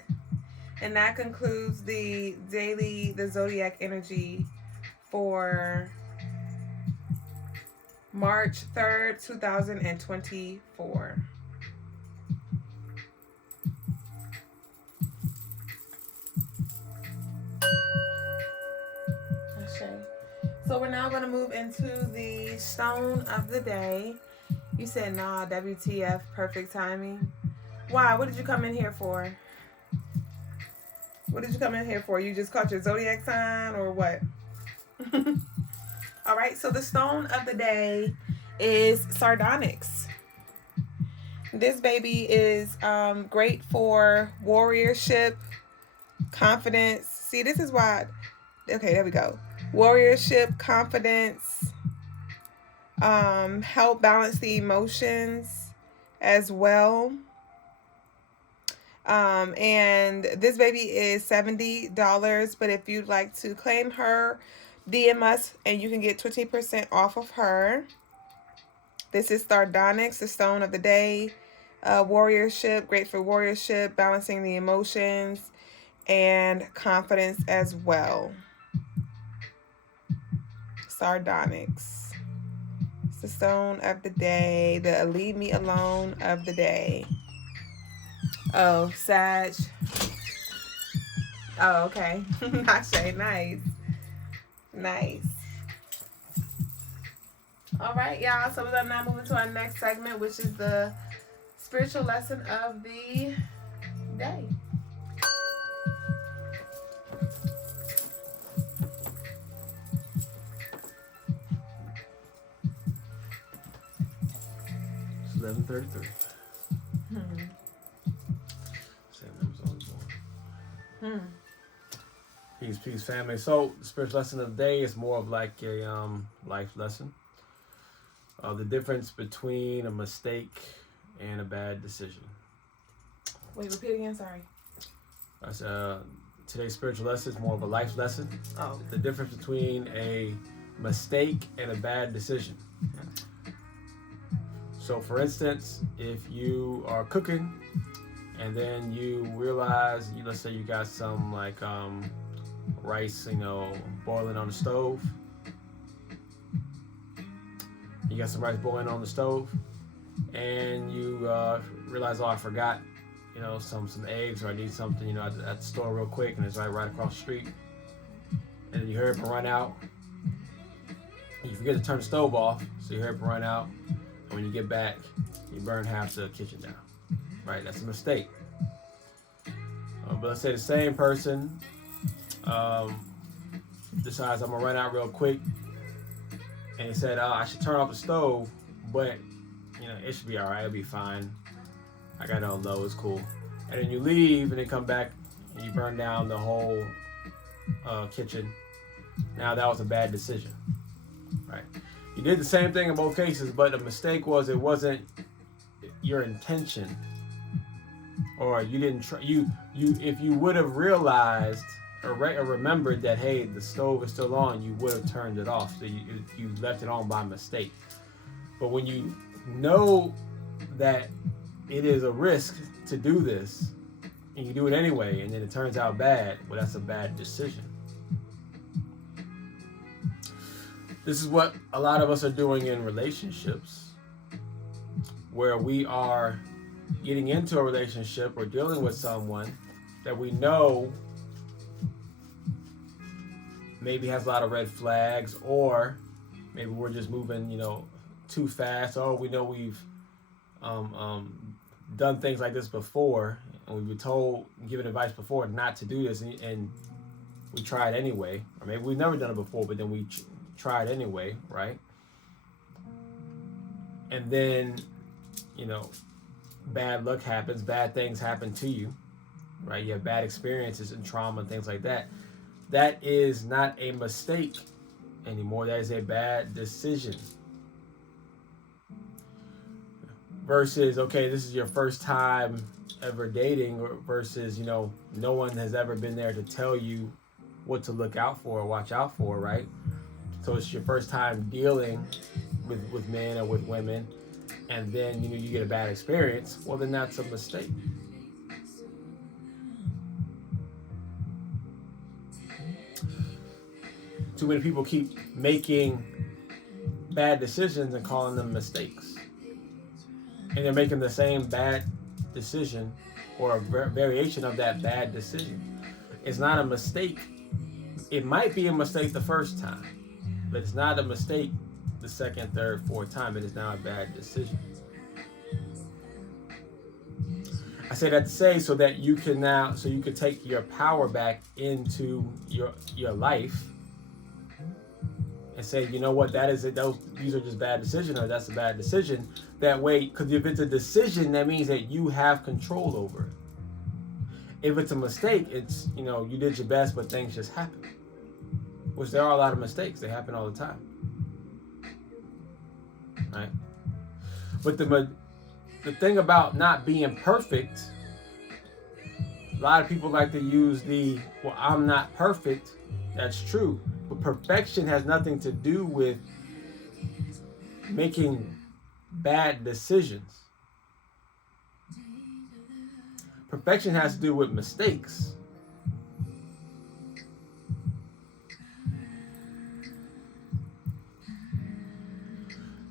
And that concludes the zodiac energy for March 3rd, 2024. So we're now going to move into the stone of the day. You said, nah, WTF, perfect timing. Why? What did you come in here for? What did you come in here for? You just caught your zodiac sign or what? All right, so the stone of the day is sardonyx. This baby is great for warriorship, confidence. See, this is why. Okay, there we go. Warriorship, confidence, help balance the emotions as well. And this baby is $70, but if you'd like to claim her, DM us and you can get 20% off of her. This is sardonyx, the stone of the day. Warriorship, great for warriorship, balancing the emotions, and confidence as well. Sardonyx. It's the stone of the day, the leave me alone of the day. Oh, Sag. Oh, okay. Ashe, nice. Nice. All right, y'all. So we're going to now move into our next segment, which is the spiritual lesson of the day. It's 11:33. Same numbers always born. Peace, family. So the spiritual lesson of the day is more of like a life lesson. The difference between a mistake and a bad decision. Wait, repeat again. Sorry. Today's spiritual lesson is more of a life lesson. Oh. The difference between a mistake and a bad decision. So, for instance, if you are cooking and then you realize, let's say you got some like rice, boiling on the stove. You got some rice boiling on the stove, and you realize, oh, I forgot, some eggs, or I need something, at the store real quick, and it's right across the street. And then you hurry up and run out. You forget to turn the stove off, so you hurry up and run out. And when you get back, you burn half the kitchen down. Right? That's a mistake. But let's say the same person decides, I'm gonna run out real quick, and he said, I should turn off the stove, but it should be all right. It'll be fine. I got it on low. It's cool. And then you leave, and then come back, and you burn down the whole kitchen. Now that was a bad decision, right? You did the same thing in both cases, but the mistake was it wasn't your intention, or you didn't try. If you would have realized or remembered that, hey, the stove is still on, you would have turned it off. So you left it on by mistake. But when you know that it is a risk to do this, and you do it anyway, and then it turns out bad, well, that's a bad decision. This is what a lot of us are doing in relationships, where we are getting into a relationship or dealing with someone that we know maybe has a lot of red flags, or maybe we're just moving, too fast, or we know we've done things like this before, and we've been told, given advice before not to do this, and we tried anyway, or maybe we've never done it before, but then we tried anyway, right? And then, you know, bad luck happens, bad things happen to you, right? You have bad experiences and trauma and things like that. That is not a mistake anymore. That is a bad decision. Versus, okay, this is your first time ever dating, versus, you know, no one has ever been there to tell you what to look out for or watch out for, right? So it's your first time dealing with men or with women, and then, you know, you get a bad experience. Well, then that's a mistake. Too many people keep making bad decisions and calling them mistakes. And they're making the same bad decision or a variation of that bad decision. It's not a mistake. It might be a mistake the first time, but it's not a mistake the second, third, fourth time. It is now a bad decision. I say that to say so that you can now, so you can take your power back into your life and say, you know what, that is it. These are just bad decisions, or that's a bad decision. That way, because if it's a decision, that means that you have control over it. If it's a mistake, it's, you know, you did your best, but things just happen. Which there are a lot of mistakes. They happen all the time. Right? But the thing about not being perfect, a lot of people like to use well, I'm not perfect. That's true. But perfection has nothing to do with making bad decisions. Perfection has to do with mistakes.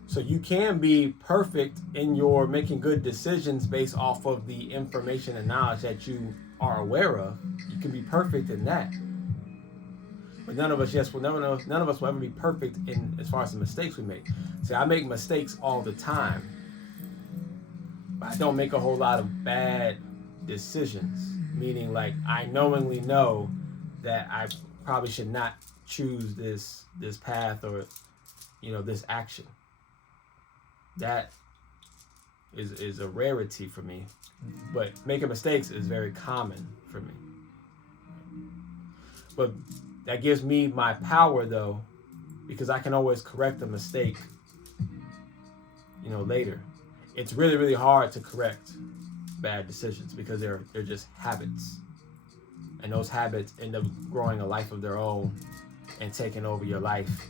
So you can be perfect in your making good decisions based off of the information and knowledge that you are aware of. You can be perfect in that. But none of us will ever be perfect in as far as the mistakes we make. See, I make mistakes all the time, but I don't make a whole lot of bad decisions. Meaning, like, I knowingly know that I probably should not choose this path or, you know, this action. That is a rarity for me. But making mistakes is very common for me. But that gives me my power, though, because I can always correct a mistake, you know, later. It's really, really hard to correct bad decisions because they're just habits. And those habits end up growing a life of their own and taking over your life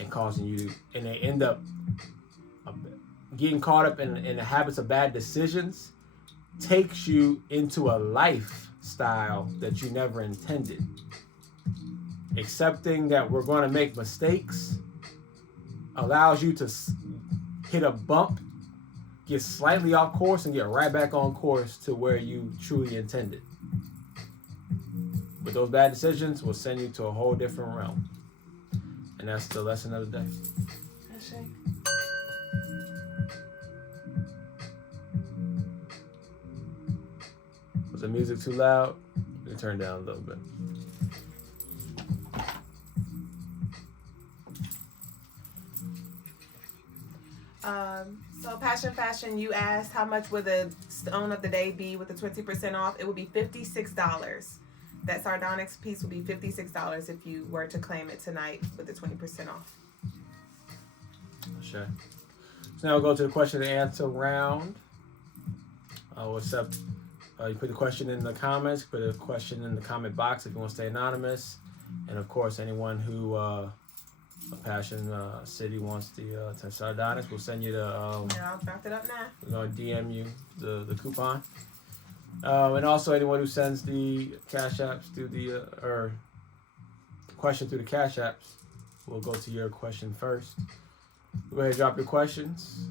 and causing you to, and they end up getting caught up in the habits of bad decisions takes you into a lifestyle that you never intended. Accepting that we're going to make mistakes allows you to hit a bump, get slightly off course, and get right back on course to where you truly intended. But those bad decisions will send you to a whole different realm. And that's the lesson of the day. Was the music too loud? You can turn it down a little bit. So Passion Fashion, you asked how much would the stone of the day be with the 20% off? It would be $56. That sardonyx piece would be $56 if you were to claim it tonight with the 20% off. Sure. So now we'll go to the question and answer round. What's up? You put the question in the comments. Put a question in the comment box if you want to stay anonymous. And of course, anyone who Passion City wants the sardonyx, we'll send you the. Yeah, I'll draft it up now. We're gonna DM you the coupon. And also anyone who sends the cash apps through the or question through the cash apps, we'll go to your question first. Go ahead and drop your questions.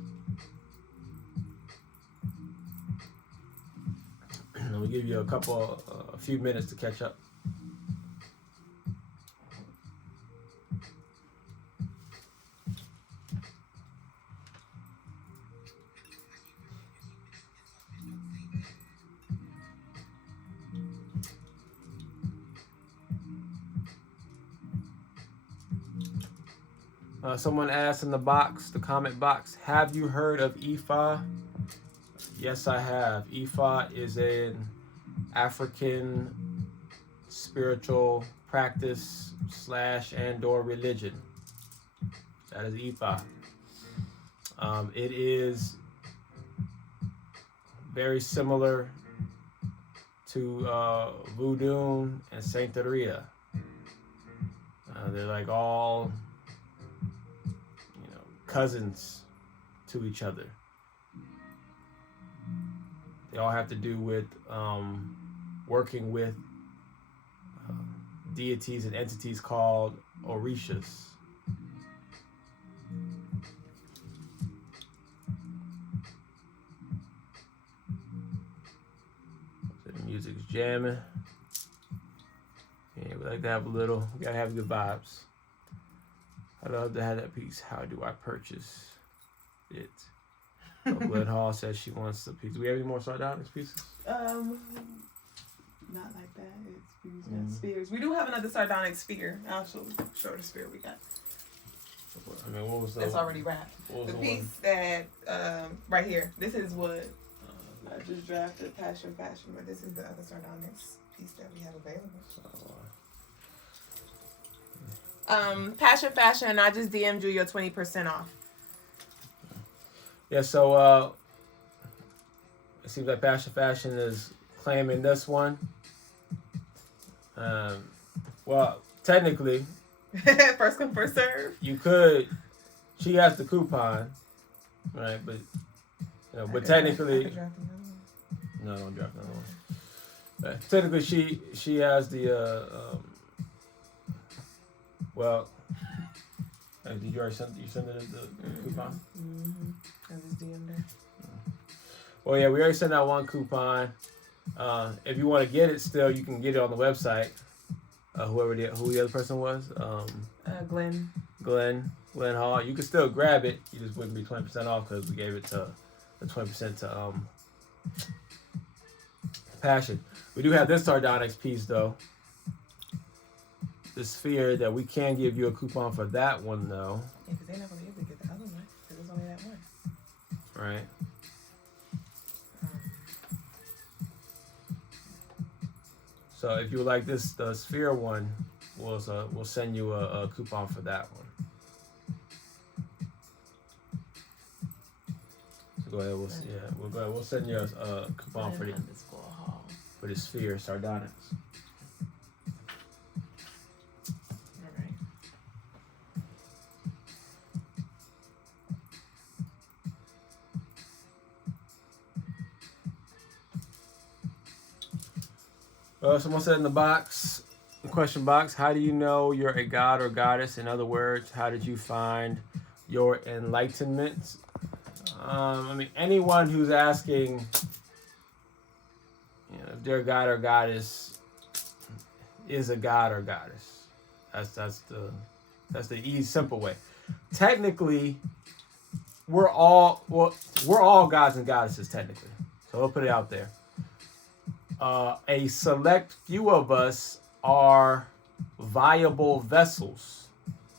And we'll give you a few minutes to catch up. Someone asked in the box, the comment box, have you heard of Ifa? Yes, I have. Ifa is an African spiritual practice / and/or religion. That is Ifa. It is very similar to Voodoo and Santeria. They're like all, cousins to each other. They all have to do with working with deities and entities called orishas. So the music's jamming. Yeah, we like to have we gotta have good vibes. I'd love to have that piece. How do I purchase it? Glenn Hall says she wants the piece. Do we have any more sardonyx pieces? Not like that. It's spheres. We do have another sardonyx sphere. I'll show the sphere we got. I mean, what was the? That's already wrapped. The piece one? that right here. This is what I just drafted Passion Fashion, but this is the other sardonyx piece that we have available. Passion Fashion. I just DM'd you your 20% off. Yeah, so it seems like Passion Fashion is claiming this one. Well, technically, First come, first serve. you could. She has the coupon, right? But but technically, no, don't drop another one. But technically, she has the well. Did you already send it the coupon? Mm-hmm. I just DM'd her. Well, yeah, we already sent out one coupon. If you want to get it still, you can get it on the website. Who the other person was? Glenn Hall. You can still grab it. You just wouldn't be 20% off because we gave it the 20% to Passion. We do have this sardonyx piece though. The sphere that we can give you a coupon for that one though. Yeah, because they're not going to be able to get the other one because there's only that one. Right. So if you would like the sphere one, we'll send you a coupon for that one. So go ahead. We'll send you a coupon for the sphere sardonyx. All right. Someone said in the question box, how do you know you're a god or goddess? In other words, how did you find your enlightenment? I mean, anyone who's asking, if they're a god or goddess, is a god or goddess. That's the easy, simple way. Technically, we're all gods and goddesses technically. So we'll put it out there. A select few of us are viable vessels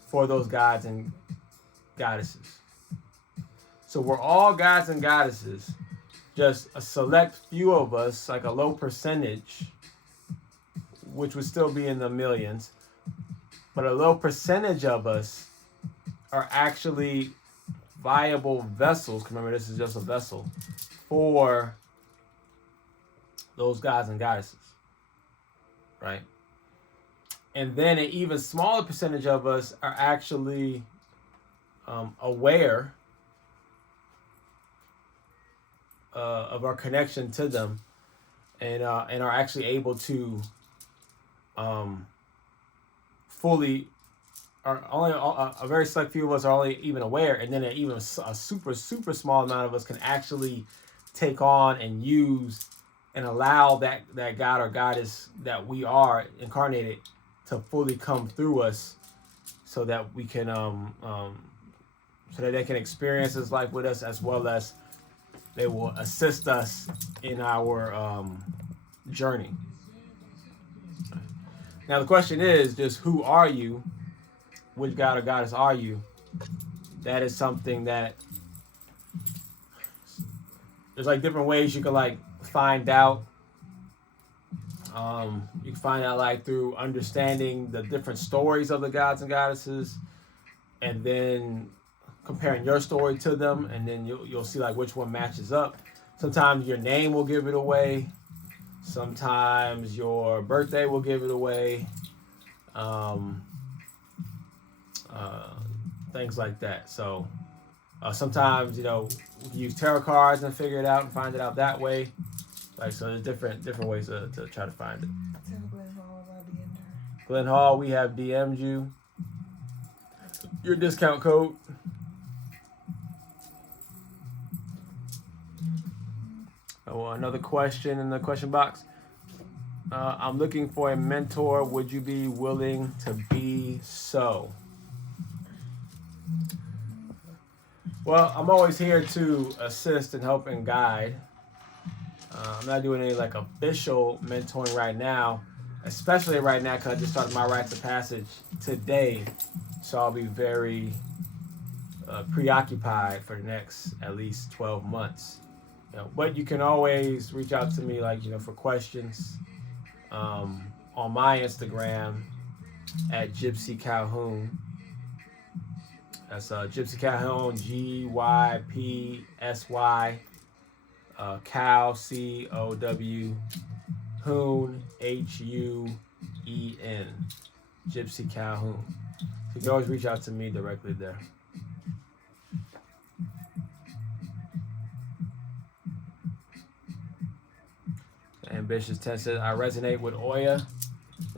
for those gods and goddesses. So we're all gods and goddesses. Just a select few of us, like a low percentage, which would still be in the millions, but a low percentage of us are actually viable vessels. Remember, this is just a vessel for those gods and goddesses, right? And then an even smaller percentage of us are actually aware of our connection to them, and are actually able to fully. A very select few of us are only even aware, and then a super small amount of us can actually take on and use and allow that god or goddess that we are incarnated to fully come through us, so that we can so that they can experience this life with us, as well as they will assist us in our journey. Now the question is just, who are you? Which god or goddess are you? that is something that there's like different ways you can like find out. You can find out like through understanding the different stories of the gods and goddesses, and then comparing your story to them, and then you'll see like which one matches up. Sometimes your name will give it away. Sometimes your birthday will give it away. Things like that. So sometimes, you know, we can use tarot cards and figure it out and find it out that way. Like, so there's different ways to try to find it. Tell Glenn Hall about being there. Glenn Hall, we have DM'd you. Your discount code. Oh, another question in the question box. I'm looking for a mentor. Would you be willing to be so? Well, I'm always here to assist and help and guide. I'm not doing any like official mentoring right now, especially right now because I just started my rites of passage today. So I'll be very preoccupied for the next at least 12 months. You know, but you can always reach out to me, like, you know, for questions on my Instagram at Gypsy Calhoun. That's Gypsy Calhoun, GYPSY, Cow, COW, Hoon, HUEN, Gypsy Calhoun. So you can always reach out to me directly there. Ambitious 10 says, I resonate with Oya.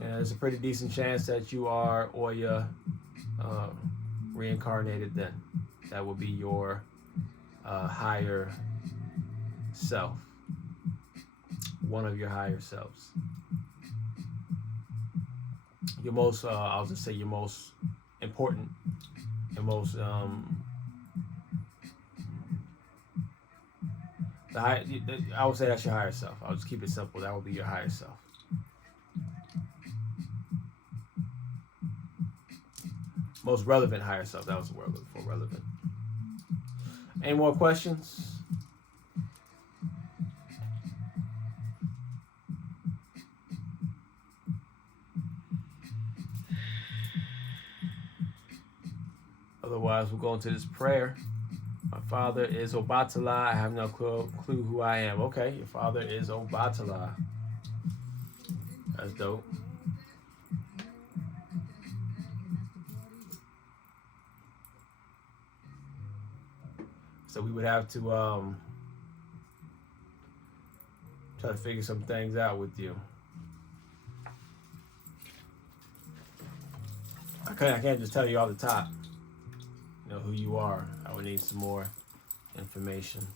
And there's a pretty decent chance that you are Oya reincarnated then. That will be your higher self. One of your higher selves. Your most, I'll just say your most important and most, I would say that's your higher self. I'll just keep it simple. That will be your higher self. Most relevant higher self. That was the word I'm looking for. Relevant. Any more questions? Otherwise, we'll go into this prayer. My father is Obatala. I have no clue who I am. Okay, your father is Obatala. That's dope. So we would have to try to figure some things out with you. I can't just tell you off the top, you know, who you are. I would need some more information.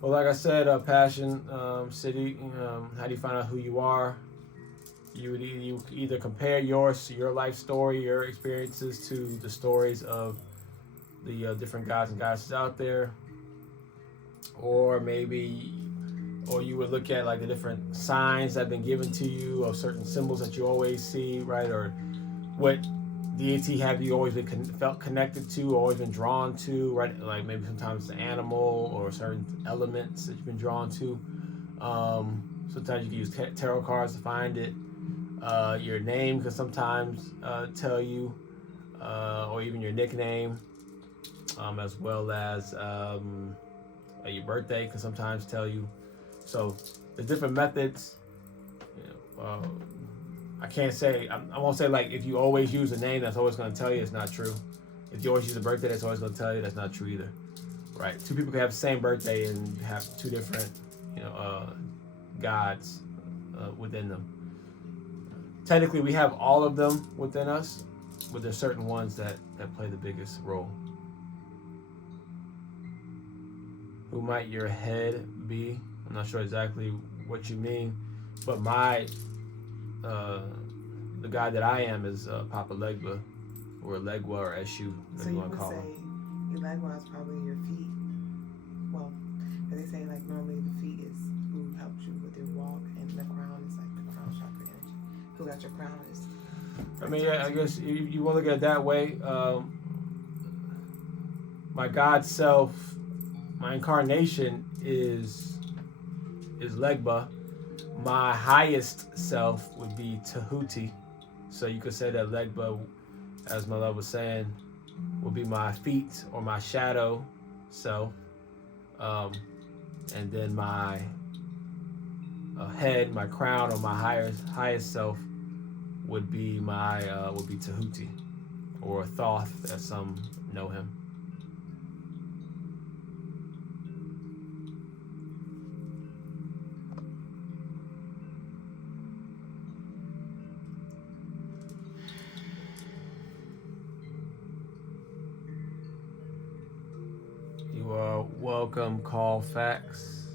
Well, like I said, Passion City, how do you find out who you are? You would either compare your life story, your experiences to the stories of the different gods and goddesses out there. Or you would look at like the different signs that have been given to you, or certain symbols that you always see, right? Or what deity have you always been felt connected to, always been drawn to, right? Like maybe sometimes the animal or certain elements that you've been drawn to. Sometimes you can use tarot cards to find it. Your name can sometimes tell you, or even your nickname, as well as your birthday can sometimes tell you. So there's different methods. You know, I can't say, I won't say like if you always use a name that's always going to tell you, it's not true. If you always use a birthday that's always going to tell you, that's not true either. Right? Two people can have the same birthday and have two different, gods within them. Technically, we have all of them within us, but there's certain ones that play the biggest role. Who might your head be? I'm not sure exactly what you mean, but the guy that I am is Papa Legba, or Legwa, or Eshu, So you you want to would call say him. your Legwa is probably your feet. Well, they say like normally the feet is who helped you with your walk, and the crown is like the crown chakra energy. Who got your crown is. I mean, yeah, I guess you want to look at it that way. My God self, my incarnation is Legba. My highest self would be Tahuti. So you could say that Legba, as my love was saying, would be my feet or my shadow self. And then my head, my crown, or my highest self would be Tahuti, or Thoth, as some know him. You are welcome, Colfax.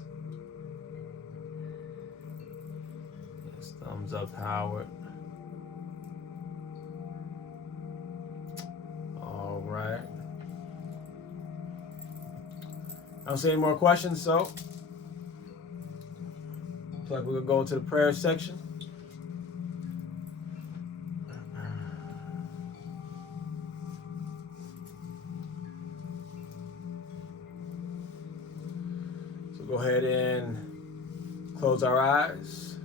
Yes, thumbs up, Howard. All right. I don't see any more questions, so looks like we're gonna go into the prayer section. So go ahead and close our eyes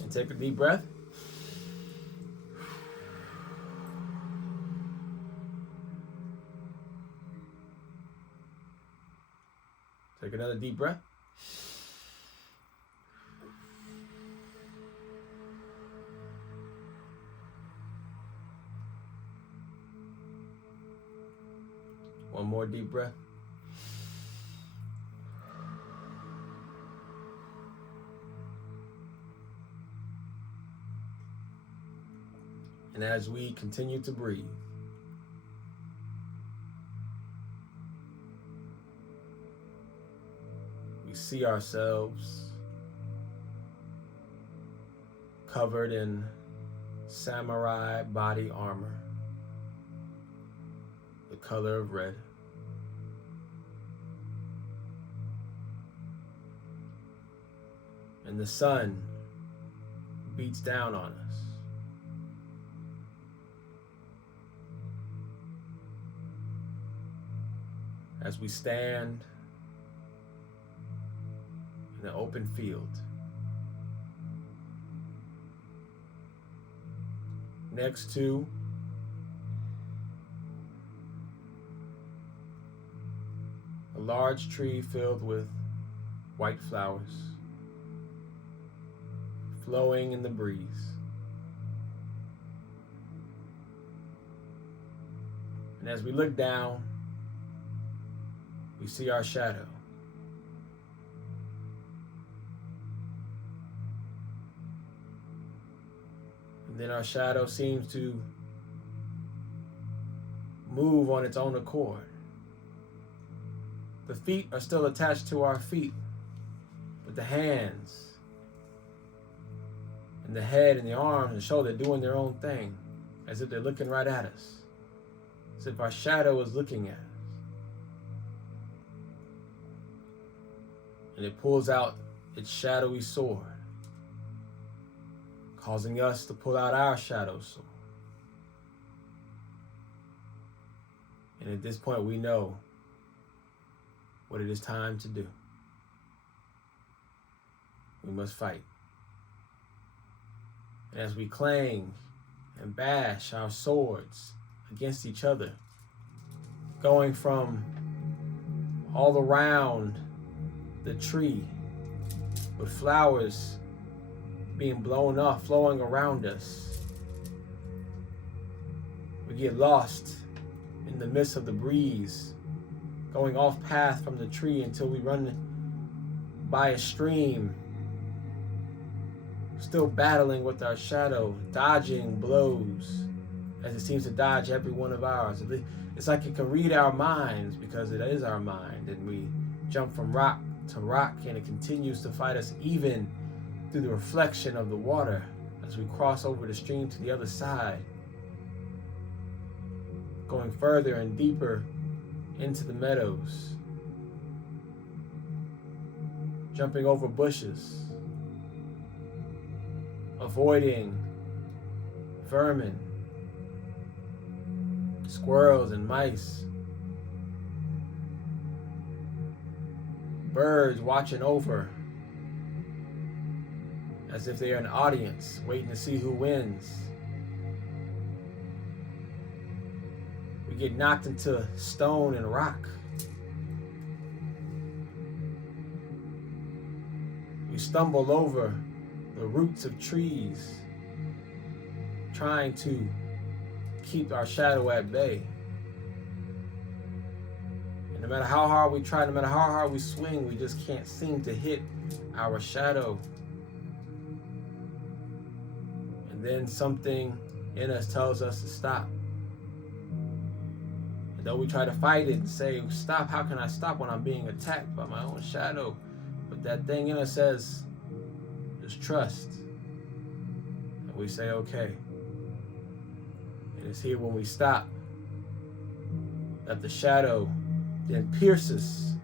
and take a deep breath. Take another deep breath. One more deep breath. And as we continue to breathe, we see ourselves covered in samurai body armor, the color of red. And the sun beats down on us. As we stand in an open field next to a large tree filled with white flowers flowing in the breeze. And as we look down, we see our shadow. And then our shadow seems to move on its own accord. The feet are still attached to our feet, but the hands and the head and the arms and the shoulder doing their own thing, as if they're looking right at us, as if our shadow is looking at us. And it pulls out its shadowy sword, causing us to pull out our shadow sword. And at this point, we know what it is time to do. We must fight. And as we clang and bash our swords against each other, going from all around the tree with flowers being blown off, flowing around us, we get lost in the midst of the breeze, going off path from the tree until we run by a stream, still battling with our shadow, dodging blows as it seems to dodge every one of ours. It's like it can read our minds because it is our mind, and we jump from rock to rock, and it continues to fight us even through the reflection of the water as we cross over the stream to the other side, going further and deeper into the meadows. jumping over bushes, avoiding vermin, squirrels and mice, birds watching over as if they are an audience waiting to see who wins. We get knocked into stone and rock. We stumble over the roots of trees, trying to keep our shadow at bay. And no matter how hard we try, no matter how hard we swing, we just can't seem to hit our shadow. And then something in us tells us to stop. And though we try to fight it and say, stop, how can I stop when I'm being attacked by my own shadow? But that thing in us says, just trust. And we say, okay. And it's here when we stop that the shadow then pierces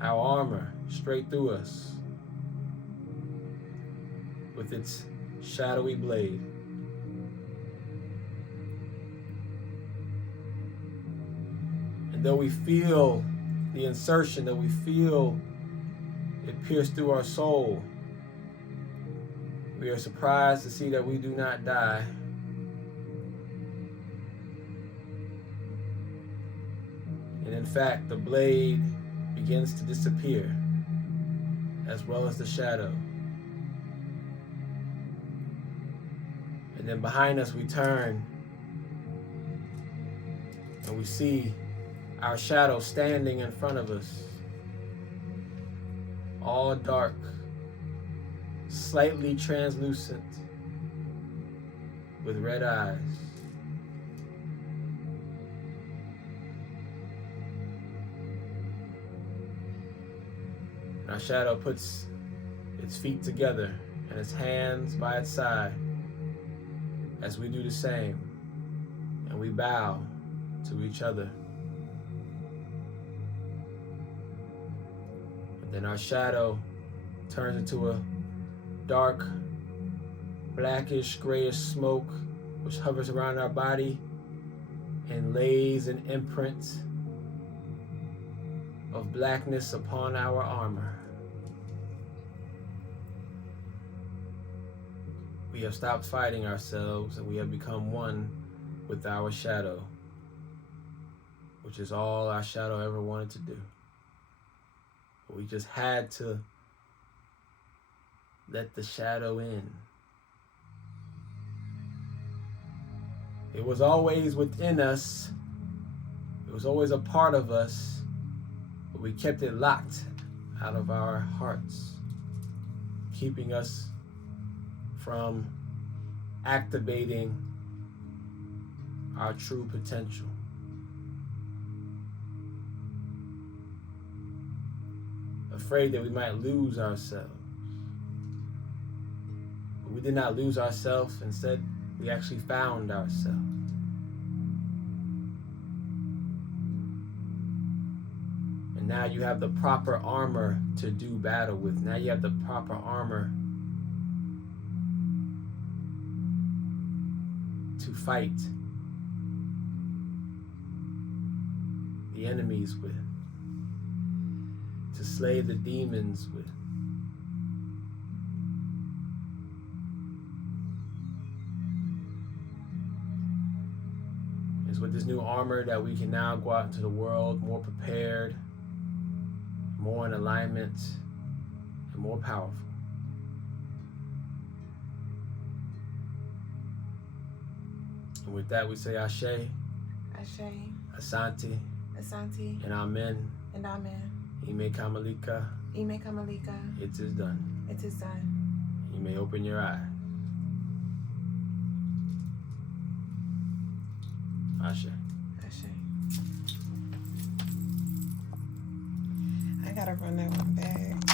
our armor straight through us with its shadowy blade. And though we feel the insertion, though we feel it pierce through our soul, we are surprised to see that we do not die. And in fact, the blade begins to disappear, as well as the shadow. And then behind us we turn and we see our shadow standing in front of us, all dark, slightly translucent, with red eyes. And our shadow puts its feet together and its hands by its side as we do the same, and we bow to each other. And then our shadow turns into a dark, blackish, grayish smoke which hovers around our body and lays an imprint of blackness upon our armor. We have stopped fighting ourselves and we have become one with our shadow, which is all our shadow ever wanted to do. But we just had to let the shadow in. It was always within us. It was always a part of us, but we kept it locked out of our hearts, keeping us from activating our true potential. Afraid that we might lose ourselves. But we did not lose ourselves. Instead, we actually found ourselves. And now you have the proper armor to do battle with. Now you have the proper armor to fight the enemies with, to slay the demons with. It's with this new armor that we can now go out into the world more prepared, more in alignment, and more powerful. And with that, we say Ashe, Ashe, Asante, Asante, and Amen. and Amen. Ime Kamalika, Ime Kamalika, it is done. it is done. You may open your eyes. Ashe. Ashe. I gotta run that one back.